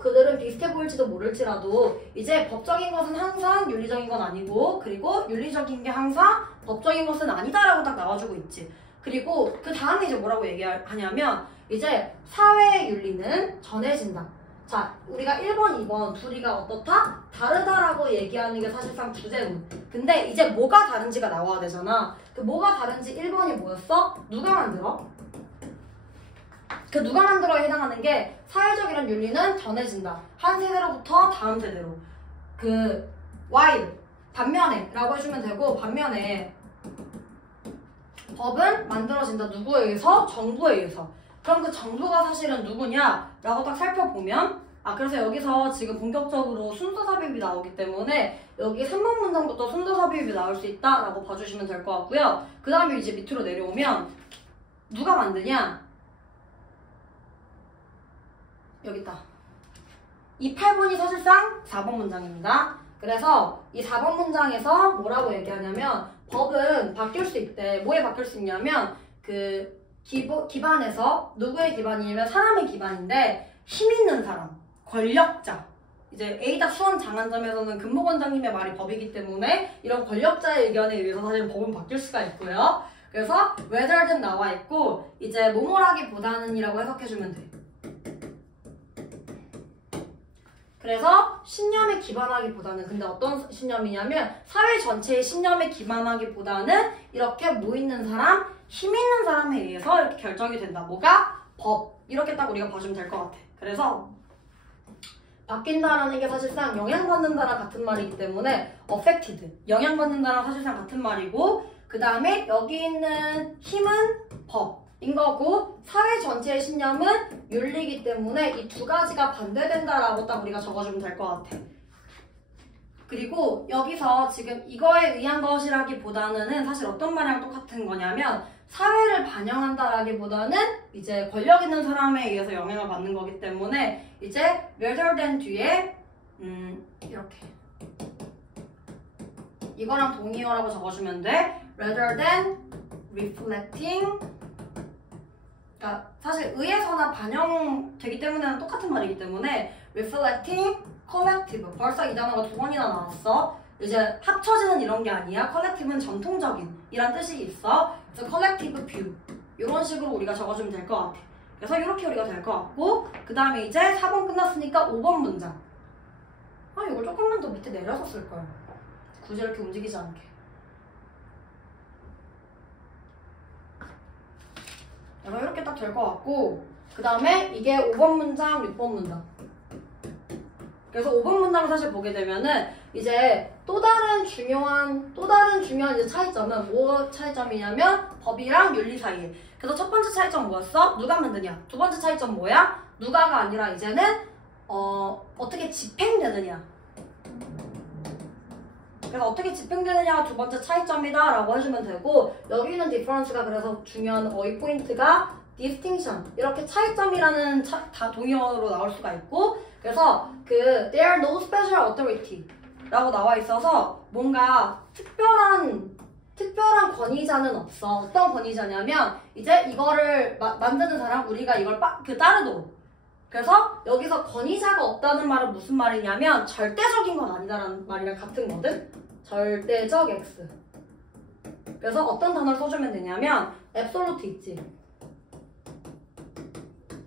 그들은 비슷해 보일지도 모를지라도 이제 법적인 것은 항상 윤리적인 건 아니고 그리고 윤리적인 게 항상 법적인 것은 아니다라고 딱 나와주고 있지. 그리고 그 다음에 이제 뭐라고 얘기하냐면 이제 사회의 윤리는 전해진다. 자, 우리가 1번, 2번 둘이가 어떻다? 다르다라고 얘기하는 게 사실상 주제문. 근데 이제 뭐가 다른지가 나와야 되잖아. 그 뭐가 다른지 1번이 뭐였어? 누가 만들어? 그 누가 만들어에 해당하는 게 사회적 이런 윤리는 전해진다. 한 세대로부터 다음 세대로. 그 while 반면에 라고 해주면 되고 반면에 법은 만들어진다. 누구에 의해서? 정부에 의해서. 그럼 그 정부가 사실은 누구냐? 라고 딱 살펴보면 그래서 여기서 지금 본격적으로 순서 삽입이 나오기 때문에 여기 3번 문장부터 순서 삽입이 나올 수 있다 라고 봐주시면 될 것 같고요. 그 다음에 이제 밑으로 내려오면 누가 만드냐? 여기 있다. 이 8번이 사실상 4번 문장입니다. 그래서 이 4번 문장에서 뭐라고 얘기하냐면 법은 바뀔 수 있대. 뭐에 바뀔 수 있냐면 그 기반에서 누구의 기반이냐면 사람의 기반인데 힘 있는 사람, 권력자. 이제 A다 수원 장안점에서는 금목 원장님의 말이 법이기 때문에 이런 권력자의 의견에 의해서 사실 법은 바뀔 수가 있고요. 그래서 whether 등 나와 있고 이제 뭐뭐라기보다는 이라고 해석해주면 돼. 그래서 신념에 기반하기보다는 근데 어떤 신념이냐면 사회 전체의 신념에 기반하기보다는 이렇게 뭐 있는 사람, 힘 있는 사람에 의해서 이렇게 결정이 된다. 뭐가? 법. 이렇게 딱 우리가 봐주면 될 것 같아. 그래서 바뀐다라는 게 사실상 영향받는다랑 같은 말이기 때문에 affected. 영향받는다랑 사실상 같은 말이고 그 다음에 여기 있는 힘은 법인 거고 사회 전체의 신념은 윤리이기 때문에 이 두 가지가 반대된다라고 딱 우리가 적어주면 될 것 같아. 그리고 여기서 지금 이거에 의한 것이라기보다는 사실 어떤 말이랑 똑같은 거냐면 사회를 반영한다라기보다는 이제 권력 있는 사람에 의해서 영향을 받는 거기 때문에 이제 rather than 뒤에 이렇게 이거랑 동의어라고 적어주면 돼. rather than reflecting 그러니까 사실 의해서나 반영되기 때문에는 똑같은 말이기 때문에 reflecting collective 벌써 이 단어가 2번이나 나왔어. 이제 합쳐지는 이런 게 아니야. collective는 전통적인 이란 뜻이 있어. 그래서 collective view 이런 식으로 우리가 적어주면 될 것 같아. 그래서 이렇게 우리가 될 것 같고 그 다음에 이제 4번 끝났으니까 5번 문장. 이걸 조금만 더 밑에 내려서 쓸 거야. 굳이 이렇게 움직이지 않게. 이렇게 딱 될 것 같고 그 다음에 이게 5번 문장, 6번 문장. 그래서 5번 문장을 사실 보게 되면은 이제 또 다른 중요한 이제 차이점은 뭐 차이점이냐면 법이랑 윤리 사이에. 그래서 첫 번째 차이점 뭐였어? 누가 만드냐. 두 번째 차이점 뭐야? 누가가 아니라 이제는 어떻게 집행되느냐. 그래서 어떻게 집행되느냐가 두 번째 차이점이다 라고 해주면 되고 여기는 difference가 그래서 중요한 어휘 포인트가 distinction 이렇게 차이점이라는 동의어로 나올 수가 있고 그래서 there are no special authority 라고 나와 있어서 뭔가 특별한 권위자는 없어. 어떤 권위자냐면 이제 이거를 만드는 사람 우리가 이걸 따르도록. 그래서 여기서 권위자가 없다는 말은 무슨 말이냐면 절대적인 건 아니다라는 말이랑 같은 거든. 절대적 X. 그래서 어떤 단어를 써주면 되냐면 absolute 있지.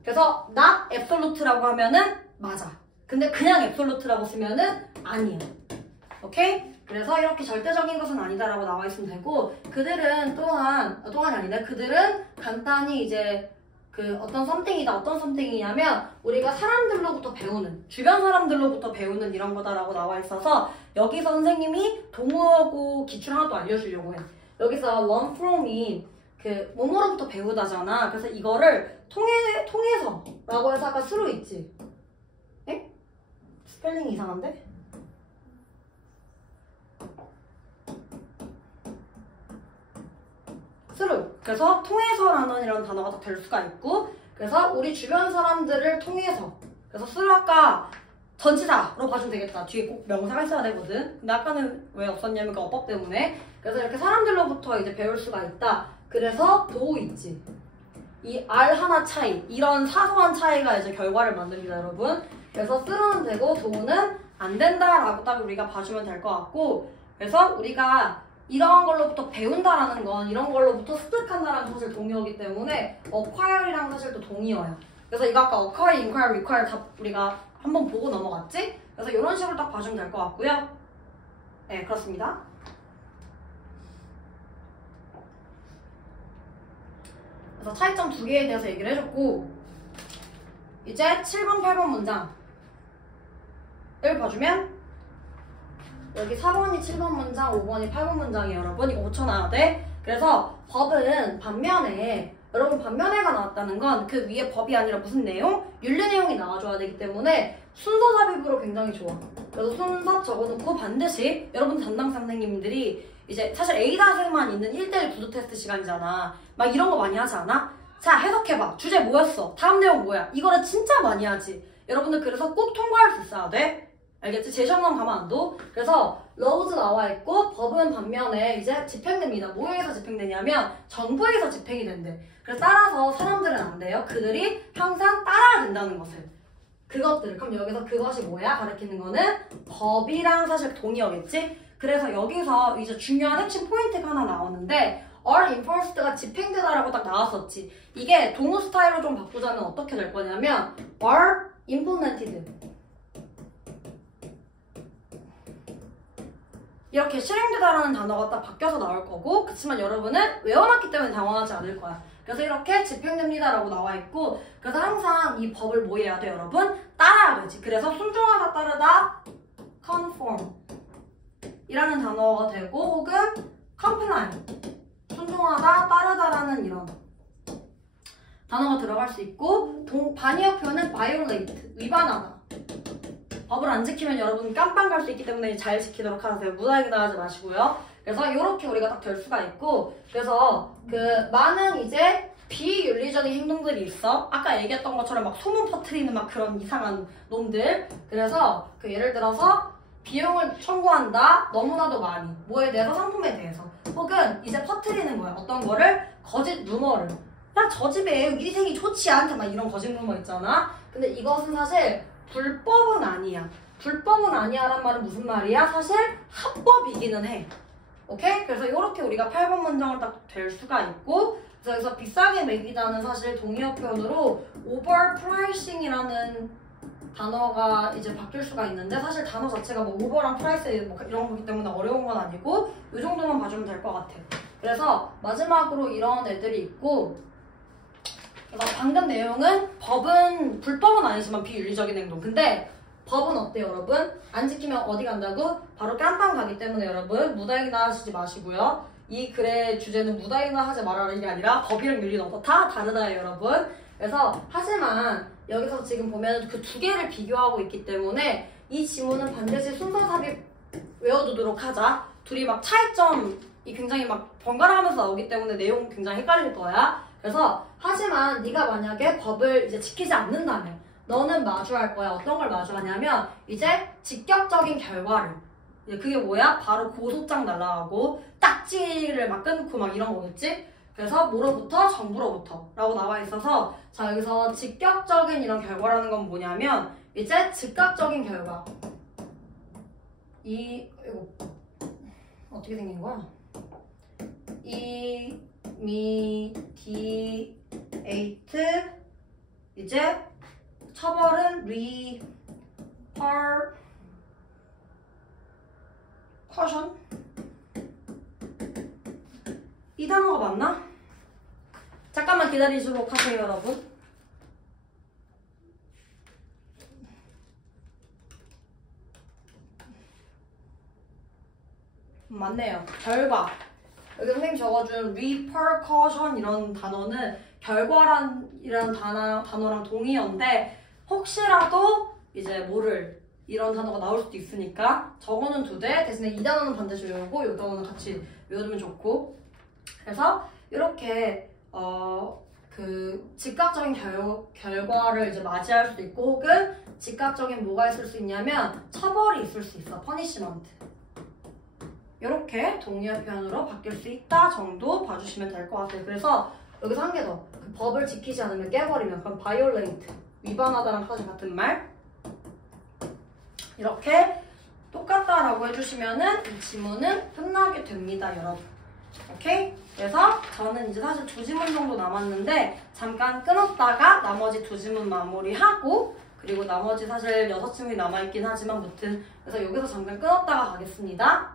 그래서 not absolute라고 하면은 맞아. 근데 그냥 absolute라고 쓰면은 아니야. 오케이? 그래서 이렇게 절대적인 것은 아니다라고 나와 있으면 되고 그들은 또한이 아니라 그들은 간단히 이제 그 어떤 something이다. 어떤 something이냐면 우리가 사람들로부터 배우는 주변 사람들로부터 배우는 이런 거다라고 나와 있어서 여기서 선생님이 동의어고 기출 하나 또 알려주려고 해. 여기서 learn from이 그 뭐뭐로부터 배우다잖아. 그래서 이거를 통해서라고 해서 아까 through 있지. 에? 스펠링이 이상한데? through. 그래서 통해서라는 이런 단어가 딱 될 수가 있고 그래서 우리 주변 사람들을 통해서 그래서 through 아까 전치사로 봐주면 되겠다. 뒤에 꼭 명사가 있어야 되거든. 근데 아까는 왜 없었냐면 그 어법 때문에 그래서 이렇게 사람들로부터 이제 배울 수가 있다. 그래서 도 있지. 이 R 하나 차이 이런 사소한 차이가 이제 결과를 만듭니다 여러분. 그래서 through는 되고 do는 안 된다라고 딱 우리가 봐주면 될 것 같고 그래서 우리가 이런 걸로부터 배운다라는 건 이런 걸로부터 습득한다라는 사실 동의어이기 때문에 acquire이랑 사실 또 동의어야. 그래서 이거 아까 acquire, inquire, require 다 우리가 한번 보고 넘어갔지? 그래서 이런 식으로 딱 봐주면 될 것 같고요. 네, 그렇습니다. 그래서 차이점 두 개에 대해서 얘기를 해줬고 이제 7번, 8번 문장을 봐주면 여기 4번이 7번 문장, 5번이 8번 문장이에요. 여러분 이거 고쳐놔야 돼. 그래서 법은 반면에 여러분 반면에가 나왔다는 건 그 위에 법이 아니라 무슨 내용? 윤리 내용이 나와줘야 되기 때문에 순서 삽입으로 굉장히 좋아. 그래서 순서 적어놓고 반드시 여러분 담당 선생님들이 이제 사실 A다생만 있는 1대1 구두 테스트 시간이잖아. 막 이런 거 많이 하지 않아? 자 해석해봐. 주제 뭐였어? 다음 내용 뭐야? 이거를 진짜 많이 하지. 여러분들 그래서 꼭 통과할 수 있어야 돼. 알겠지? 재시험만 가면 안 돼. 그래서 laws 나와 있고 법은 반면에 이제 집행됩니다. 뭐에서 집행되냐면 정부에서 집행이 된대. 그래서 따라서 사람들은 안 돼요. 그들이 항상 따라야 된다는 것을. 그것들. 그럼 여기서 그것이 뭐야? 가리키는 거는 법이랑 사실 동의어겠지? 그래서 여기서 이제 중요한 핵심 포인트가 하나 나오는데 are enforced가 집행되다라고 딱 나왔었지. 이게 동우 스타일로 좀 바꾸자면 어떻게 될 거냐면 are implemented. 이렇게 실행되다라는 단어가 딱 바뀌어서 나올 거고 그치만 여러분은 외워놨기 때문에 당황하지 않을 거야. 그래서 이렇게 집행됩니다라고 나와 있고 그래서 항상 이 법을 뭐 해야 돼 여러분? 따라야 되지. 그래서 순종하다 따르다 conform 이라는 단어가 되고 혹은 comply 순종하다 따르다라는 이런 단어가 들어갈 수 있고 반의어 표현은 violate 위반하다. 법을 안 지키면 여러분 깜빵 갈 수 있기 때문에 잘 지키도록 하세요. 무단횡 당하지 마시고요. 그래서 이렇게 우리가 딱 될 수가 있고 그래서 그 많은 이제 비윤리적인 행동들이 있어. 아까 얘기했던 것처럼 막 소문 퍼뜨리는 막 그런 이상한 놈들. 그래서 그 예를 들어서 비용을 청구한다. 너무나도 많이. 뭐에 대해서? 상품에 대해서. 혹은 이제 퍼뜨리는 거야. 어떤 거를? 거짓 루머를. 야, 저 집에 위생이 좋지 않다. 막 이런 거짓 루머 있잖아. 근데 이것은 사실 불법은 아니야. 불법은 아니야란 말은 무슨 말이야? 사실 합법이기는 해. 오케이? 그래서 이렇게 우리가 8번 문장을 딱 될 수가 있고 그래서 여기서 비싸게 매기다는 사실 동의어 표현으로 overpricing이라는 단어가 이제 바뀔 수가 있는데 사실 단어 자체가 뭐 오버랑 프라이스 뭐 이런 거기 때문에 어려운 건 아니고 이 정도만 봐주면 될 것 같아. 그래서 마지막으로 이런 애들이 있고 그래서 방금 내용은 법은 불법은 아니지만 비윤리적인 행동. 근데 법은 어때요 여러분? 안 지키면 어디 간다고? 바로 깜빵 가기 때문에 여러분 무단횡단 하시지 마시고요. 이 글의 주제는 무단횡단 하지 말아라는 게 아니라 법이랑 윤리는 어떻다? 다르다요 여러분. 그래서 하지만 여기서 지금 보면 그 두 개를 비교하고 있기 때문에 이 지문은 반드시 순서 삽입 외워두도록 하자. 둘이 막 차이점이 굉장히 막 번갈아가면서 나오기 때문에 내용 굉장히 헷갈릴 거야. 그래서 하지만 네가 만약에 법을 이제 지키지 않는다면 너는 마주할 거야. 어떤 걸 마주하냐면 이제 직격적인 결과를. 그게 뭐야? 바로 고소장 날라가고 딱지를 막 끊고 막 이런 거겠지? 그래서 뭐로부터? 정부로부터 라고 나와 있어서 자 여기서 직격적인 이런 결과라는 건 뭐냐면 이제 즉각적인 결과 이거 어떻게 생긴 거야? immediate 이제 처벌은 repercussion 이 단어가 맞나? 잠깐만 기다리도록 하세요 여러분. 맞네요. 결과. 여기 선생님 적어준 repercussion 이런 단어는 결과란이라는 단어랑 동의어인데 혹시라도 이제 모를 이런 단어가 나올 수도 있으니까 적어는 두 대 대신에 이 단어는 반드시 외우고 이 단어는 같이 외워두면 좋고 그래서 이렇게 그 즉각적인 결과를 이제 맞이할 수도 있고 혹은 즉각적인 뭐가 있을 수 있냐면 처벌이 있을 수 있어. 퍼니시먼트. 이렇게 동의어 표현으로 바뀔 수 있다 정도 봐주시면 될 것 같아요. 그래서 여기서 한 개 더. 그 법을 지키지 않으면 깨버리면 그럼 violate 위반하다랑 사실 같은 말 이렇게 똑같다라고 해주시면은 이 지문은 끝나게 됩니다 여러분. 오케이? 그래서 저는 이제 사실 두 지문 정도 남았는데 잠깐 끊었다가 나머지 두 지문 마무리하고 그리고 나머지 사실 6지문이 남아있긴 하지만 무튼 그래서 여기서 잠깐 끊었다가 가겠습니다.